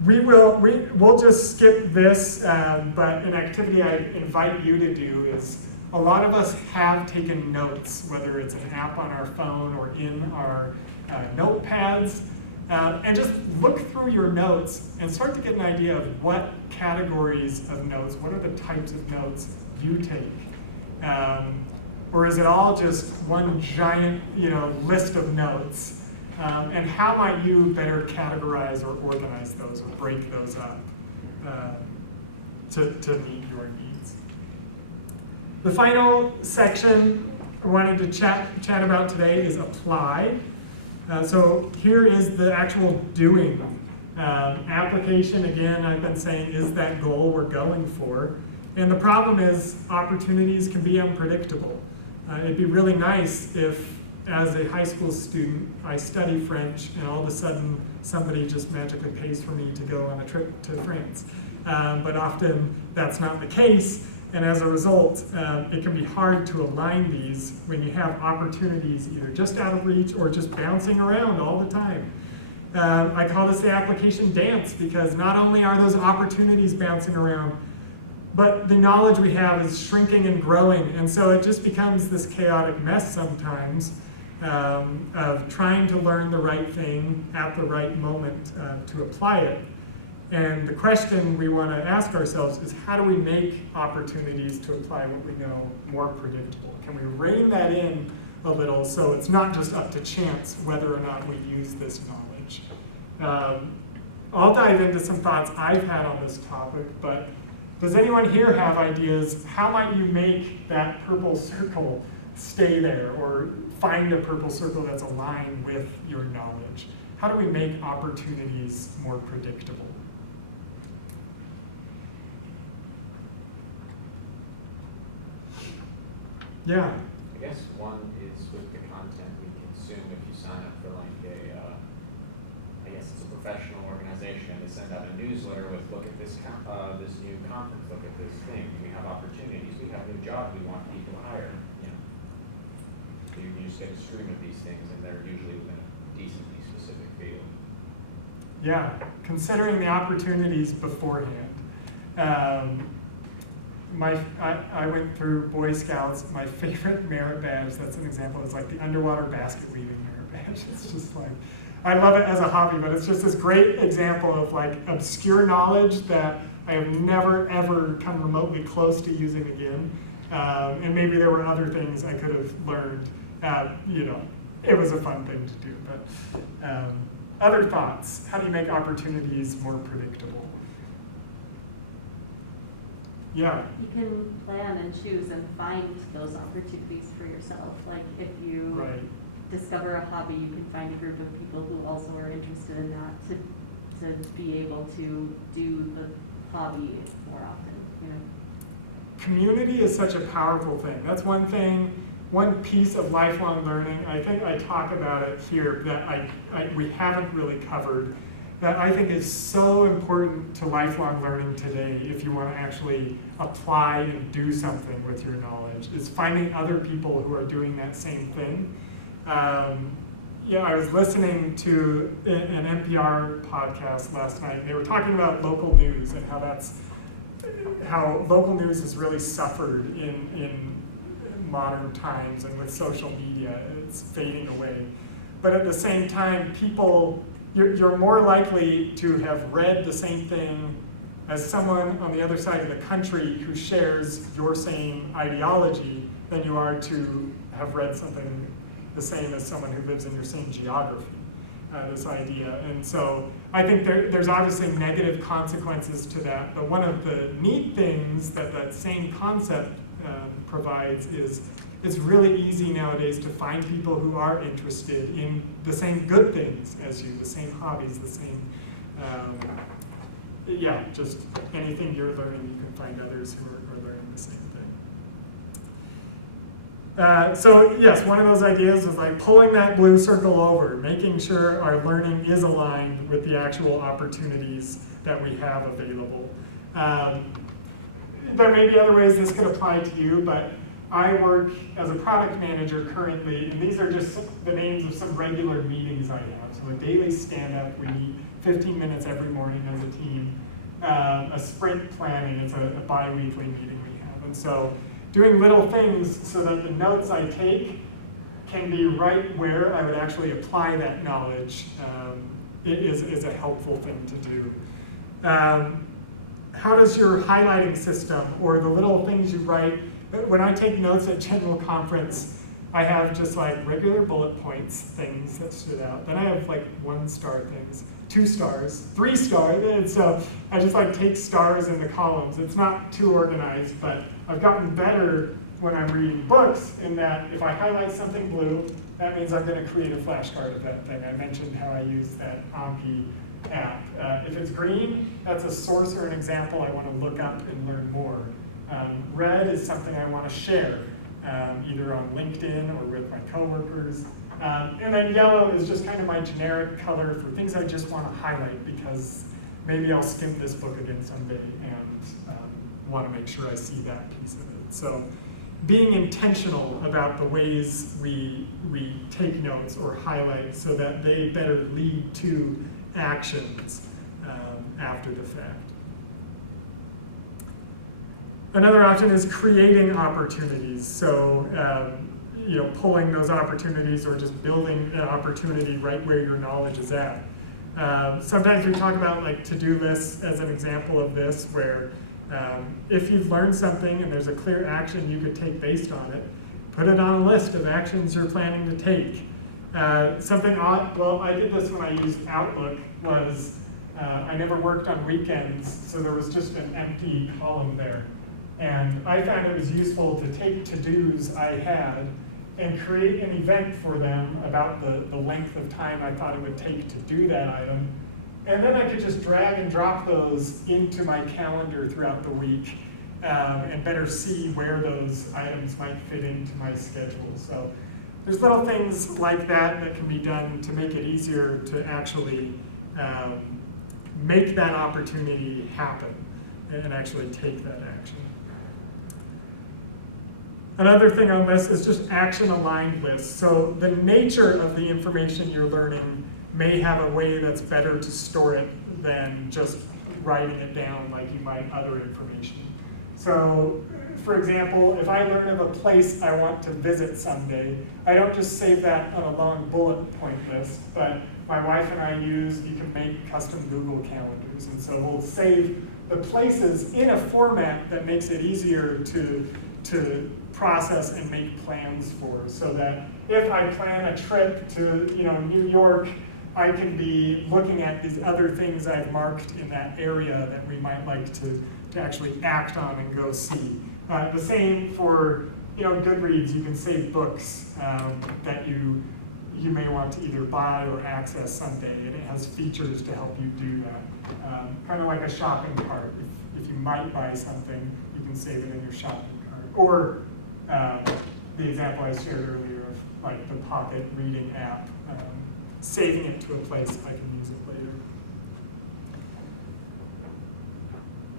We'll just skip this, but an activity I invite you to do is, a lot of us have taken notes, whether it's an app on our phone or in our notepads, and just look through your notes and start to get an idea of what categories of notes, what are the types of notes you take. Or is it all just one giant list of notes? And how might you better categorize or organize those or break those up to meet your needs? The final section I wanted to chat about today is apply. So here is the actual doing. Application, again, I've been saying, is that goal we're going for. And the problem is opportunities can be unpredictable. It'd be really nice if, as a high school student, I study French and all of a sudden somebody just magically pays for me to go on a trip to France. But often that's not the case, and as a result, it can be hard to align these when you have opportunities either just out of reach or just bouncing around all the time. I call this the application dance because not only are those opportunities bouncing around, but the knowledge we have is shrinking and growing. And so it just becomes this chaotic mess sometimes of trying to learn the right thing at the right moment to apply it. And the question we want to ask ourselves is, how do we make opportunities to apply what we know more predictable? Can we rein that in a little so it's not just up to chance whether or not we use this knowledge? I'll dive into some thoughts I've had on this topic, but does anyone here have ideas? How might you make that purple circle stay there, or find a purple circle that's aligned with your knowledge? How do we make opportunities more predictable? Yeah. I guess one is with the content we consume. If you sign up for like I guess it's a professional organization, they send out a newsletter with, look at this this new conference, look at this thing. We have opportunities, we have new jobs, we want people to hire. You know, so you just get a stream of these things, and they're usually within a decently specific field. Yeah, considering the opportunities beforehand. I went through Boy Scouts. My favorite merit badge, that's an example, is like the underwater basket weaving merit badge. It's just like, I love it as a hobby, but it's just this great example of like obscure knowledge that I have never ever come remotely close to using again. And maybe there were other things I could have learned. You know, it was a fun thing to do. But other thoughts? How do you make opportunities more predictable? Yeah. You can plan and choose and find those opportunities for yourself. Like if you discover a hobby, you can find a group of people who also are interested in that to be able to do the hobby more often, you know. Community is such a powerful thing. That's one thing, one piece of lifelong learning. I think I talk about it here that we haven't really covered, that I think is so important to lifelong learning today if you want to actually apply and do something with your knowledge, is finding other people who are doing that same thing. I was listening to an NPR podcast last night, and they were talking about local news and how local news has really suffered in modern times, and with social media, it's fading away. But at the same time, you're more likely to have read the same thing as someone on the other side of the country who shares your same ideology than you are to have read something the same as someone who lives in your same geography, this idea. And so I think there's obviously negative consequences to that, but one of the neat things that same concept provides is it's really easy nowadays to find people who are interested in the same good things as you, the same hobbies, the same, just anything you're learning, you can find others who are learning the same thing. So yes, one of those ideas is like pulling that blue circle over, making sure our learning is aligned with the actual opportunities that we have available. There may be other ways this could apply to you, but I work as a product manager currently, and these are just the names of some regular meetings I have. So a daily stand-up, we meet 15 minutes every morning as a team. A sprint planning, it's a bi-weekly meeting we have. And so doing little things so that the notes I take can be right where I would actually apply that knowledge is a helpful thing to do. How does your highlighting system or the little things you write, when I take notes at general conference, I have just like regular bullet points, things that stood out. Then I have like 1-star things, 2 stars, 3 stars, and so I just like take stars in the columns. It's not too organized, but I've gotten better when I'm reading books in that if I highlight something blue, that means I'm going to create a flashcard of that thing. I mentioned how I use that Anki app. If it's green, that's a source or an example I want to look up and learn more. Red is something I want to share, either on LinkedIn or with my coworkers. And then yellow is just kind of my generic color for things I just want to highlight because maybe I'll skim this book again someday and want to make sure I see that piece of it. So being intentional about the ways we take notes or highlight so that they better lead to actions after the fact. Another option is creating opportunities. So, pulling those opportunities or just building an opportunity right where your knowledge is at. Sometimes we talk about like to-do lists as an example of this, where if you've learned something and there's a clear action you could take based on it, put it on a list of actions you're planning to take. Something odd, well, I did this when I used Outlook, was I never worked on weekends, so there was just an empty column there. And I found it was useful to take to-dos I had and create an event for them about the length of time I thought it would take to do that item. And then I could just drag and drop those into my calendar throughout the week and better see where those items might fit into my schedule. So there's little things like that can be done to make it easier to actually make that opportunity happen and actually take that action. Another thing on this is just action-aligned lists. So the nature of the information you're learning may have a way that's better to store it than just writing it down like you might other information. So, for example, if I learn of a place I want to visit someday, I don't just save that on a long bullet point list, but my wife and I you can make custom Google calendars. And so we'll save the places in a format that makes it easier to process and make plans for, so that if I plan a trip to New York, I can be looking at these other things I've marked in that area that we might like to actually act on and go see. The same for Goodreads. You can save books that you may want to either buy or access someday, and it has features to help you do that. Kind of like a shopping cart. If you might buy something, you can save it in your shopping cart. Or the example I shared earlier of like the Pocket Reading app, saving it to a place I can use it later.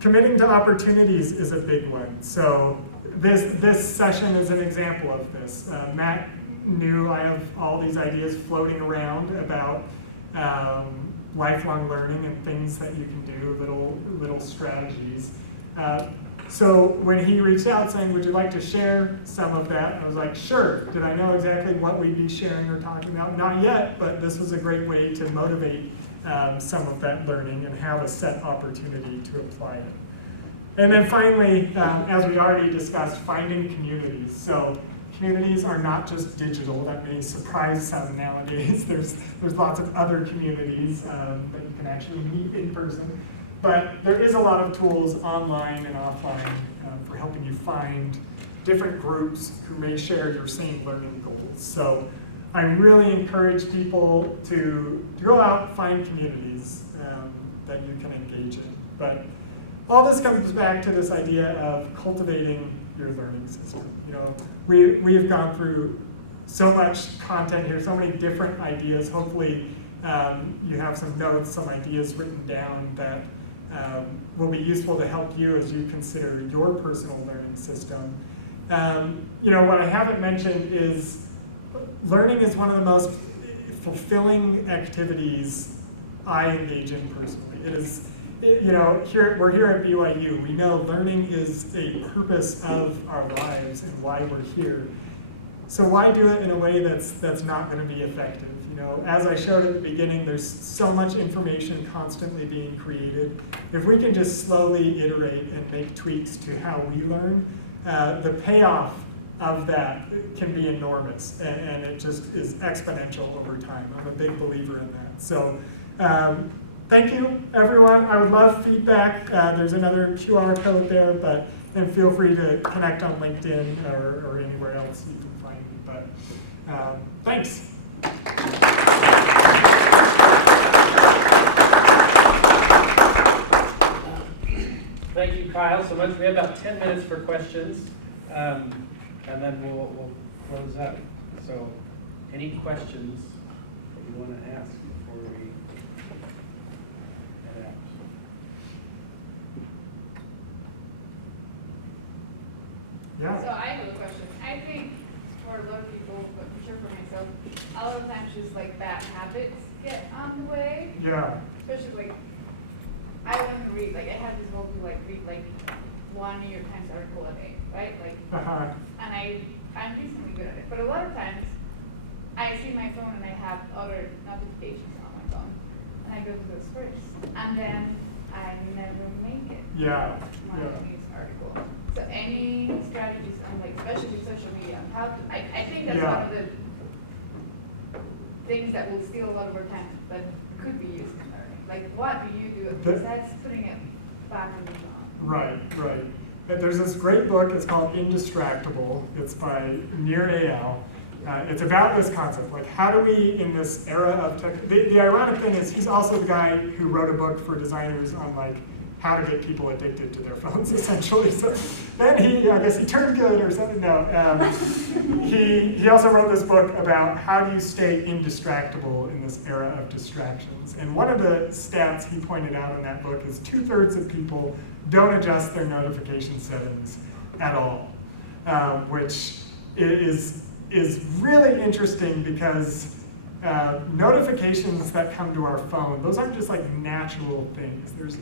Committing to opportunities is a big one. So this session is an example of this. Matt knew I have all these ideas floating around about lifelong learning and things that you can do, little strategies. So when he reached out saying, would you like to share some of that? I was like, sure. Did I know exactly what we'd be sharing or talking about? Not yet, but this was a great way to motivate some of that learning and have a set opportunity to apply it. And then finally, as we already discussed, finding communities. So communities are not just digital. That may surprise some nowadays. There's lots of other communities that you can actually meet in person. But there is a lot of tools online and offline for helping you find different groups who may share your same learning goals. So I really encourage people to go out and find communities that you can engage in. But all this comes back to this idea of cultivating your learning system. We have gone through so much content here, so many different ideas. Hopefully you have some notes, some ideas written down that will be useful to help you as you consider your personal learning system. What I haven't mentioned is learning is one of the most fulfilling activities I engage in personally. It is, we're here at BYU. We know learning is a purpose of our lives and why we're here. So why do it in a way that's not going to be effective? As I showed at the beginning, there's so much information constantly being created. If we can just slowly iterate and make tweaks to how we learn, the payoff of that can be enormous, and it just is exponential over time. I'm a big believer in that. So thank you, everyone. I would love feedback. There's another QR code there, and feel free to connect on LinkedIn or anywhere else you can find me. But thanks. Thank you, Kyle, so much. We have about 10 minutes for questions, and then we'll close out. So, any questions that you want to ask before we head out? Yeah. So I have a question myself, a lot of times just like bad habits get on the way. Yeah. Especially like, I want to read, like I have this goal to like read like one New York Times article a day, right? Like, and I'm decently good at it. But a lot of times, I see my phone and I have other notifications on my phone, and I go to those first, and then I never make it. Yeah. My news article. So any strategies on like, especially with social media, on how to, I think that's one of the things that will steal a lot of our time, but could be used in learning. Like, what do you do besides putting it back on the phone? Right, right. There's this great book, it's called Indistractable. It's by Nir Eyal. It's about this concept, like how do we, in this era of tech, the ironic thing is he's also the guy who wrote a book for designers on like how to get people addicted to their phones, essentially. So then I guess he turned good or something, no. He also wrote this book about how do you stay indistractable in this era of distractions. And one of the stats he pointed out in that book is 2/3 of people don't adjust their notification settings at all, which is really interesting because notifications that come to our phone, those aren't just like natural things. There's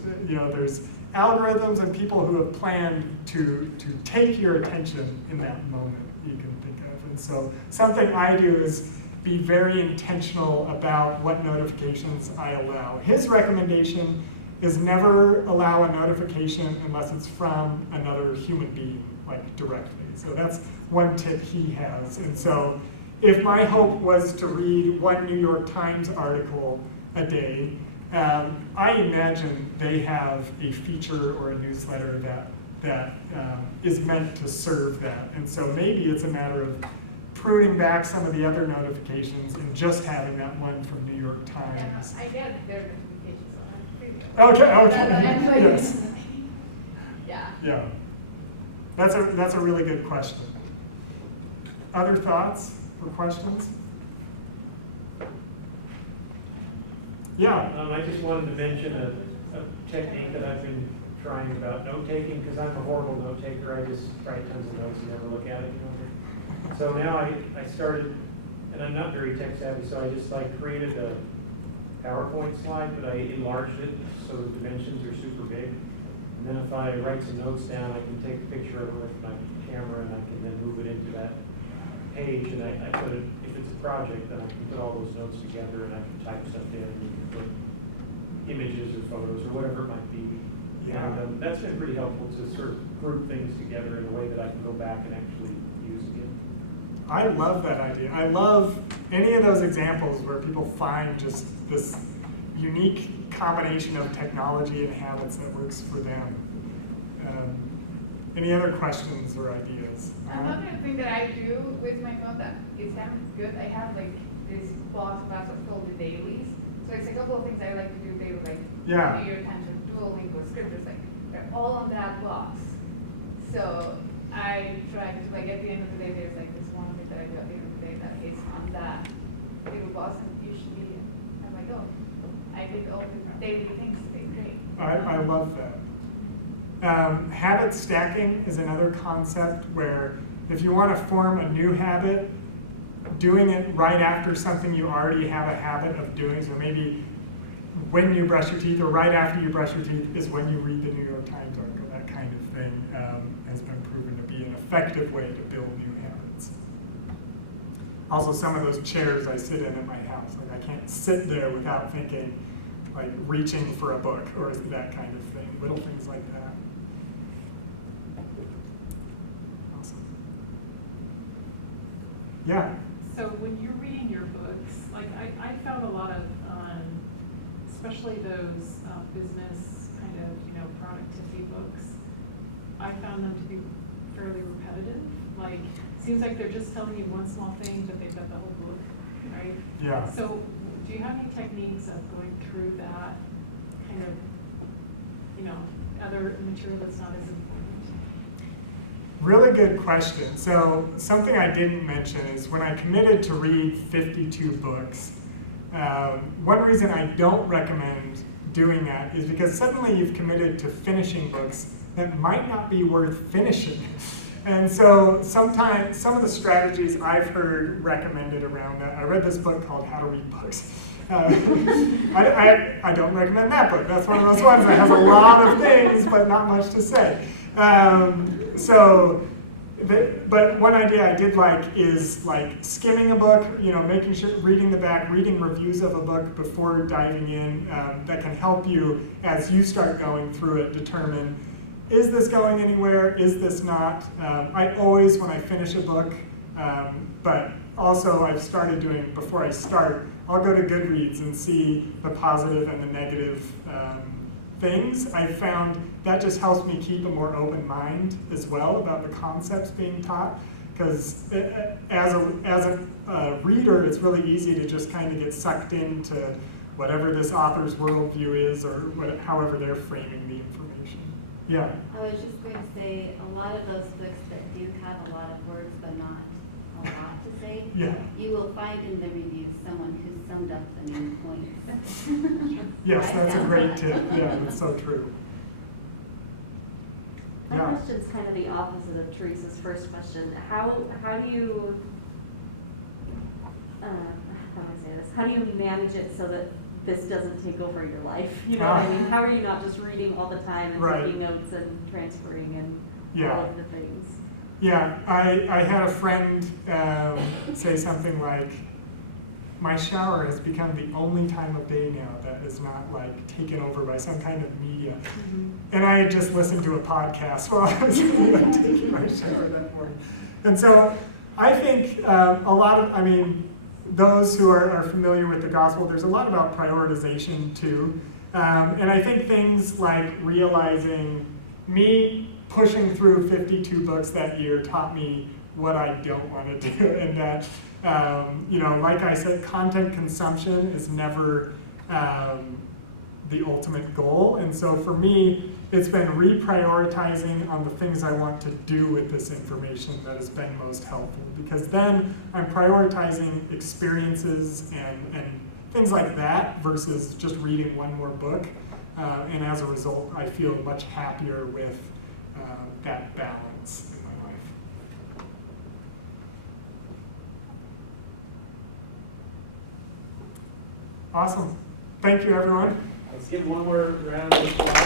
algorithms and people who have planned to take your attention in that moment you can think of. And so something I do is be very intentional about what notifications I allow. His recommendation is never allow a notification unless it's from another human being, like directly. So that's one tip he has. And so if my hope was to read one New York Times article a day, I imagine they have a feature or a newsletter that is meant to serve that. And so maybe it's a matter of pruning back some of the other notifications and just having that one from New York Times. Yeah, I get their notifications Okay. Yes. Yeah. That's a really good question. Other thoughts or questions? Yeah. I just wanted to mention a technique that I've been trying about note taking because I'm a horrible note taker. I just write tons of notes and never look at it. So now I started, and I'm not very tech savvy, so I just created a PowerPoint slide, but I enlarged it so the dimensions are super big. And then if I write some notes down, I can take a picture of it with my camera and I can then move it into that page. And I put it, if it's a project, then I can put all those notes together and I can type stuff in and you can put images or photos or whatever it might be. Yeah. And that's been pretty helpful to sort of group things together in a way that I can go back and actually use again. I love that idea. I love any of those examples where people find just this unique combination of technology and habits that works for them. Any other questions or ideas? Another thing that I do with my phone that is kind of good, I have this box called the dailies. So it's a couple of things I like to do daily, like New York Times or Duolingo, scriptures, they're all on that box. So I try to, at the end of the day, there's this one thing that I do at the end of the day that is on that little box, and usually I'm like, oh, I did all the daily things today, great. I love that. Habit stacking is another concept where if you want to form a new habit, doing it right after something you already have a habit of doing, so maybe when you brush your teeth or right after you brush your teeth is when you read the New York Times article, that kind of thing has been proven to be an effective way to build new habits. Also, some of those chairs I sit in at my house, I can't sit there without thinking, reaching for a book or that kind of thing, little things like that. Awesome. Yeah. So when you're reading your books, I found a lot of, especially those business kind of, productivity books, I found them to be fairly repetitive. Seems like they're just telling you one small thing, but they've got the whole book, right? Yeah. So do you have any techniques of going through that kind of, other material that's not as important? Really good question. So something I didn't mention is when I committed to read 52 books, one reason I don't recommend doing that is because suddenly you've committed to finishing books that might not be worth finishing. And so sometimes, some of the strategies I've heard recommended around that, I read this book called How to Read Books. I don't recommend that book. That's one of those ones that has a lot of things, but not much to say. But one idea I did like is like skimming a book, making sure, reading the back, reading reviews of a book before diving in, that can help you as you start going through it determine, is this going anywhere, is this not? I always, when I finish a book, but also I've started doing, before I start, I'll go to Goodreads and see the positive and the negative things. I found that just helps me keep a more open mind as well about the concepts being taught, because as a reader, it's really easy to just kind of get sucked into whatever this author's worldview is, or however they're framing the information. Yeah. I was just going to say, a lot of those books that do have a lot of words but not a lot to say, Yeah. you will find in the reviews someone who summed up the main points. Yes, that's a great tip. Yeah, that's so true. My Yeah. question's kind of the opposite of Teresa's first question. How do you, how do I say this? How do you manage it so that this doesn't take over your life? You know what I mean? How are you not just reading all the time and Right. taking notes and transferring and Yeah. all of the things? Yeah, I had a friend say something like, my shower has become the only time of day now that is not like taken over by some kind of media. Mm-hmm. And I had just listened to a podcast while I was taking my shower that morning. And so I think those who are familiar with the gospel, there's a lot about prioritization too. And I think things like realizing me pushing through 52 books that year taught me what I don't want to do. And that, like I said, content consumption is never the ultimate goal. And so for me, it's been reprioritizing on the things I want to do with this information that has been most helpful. Because then I'm prioritizing experiences and things like that versus just reading one more book. And as a result, I feel much happier with that balance in my life. Awesome. Thank you, everyone. Let's give one more round of applause.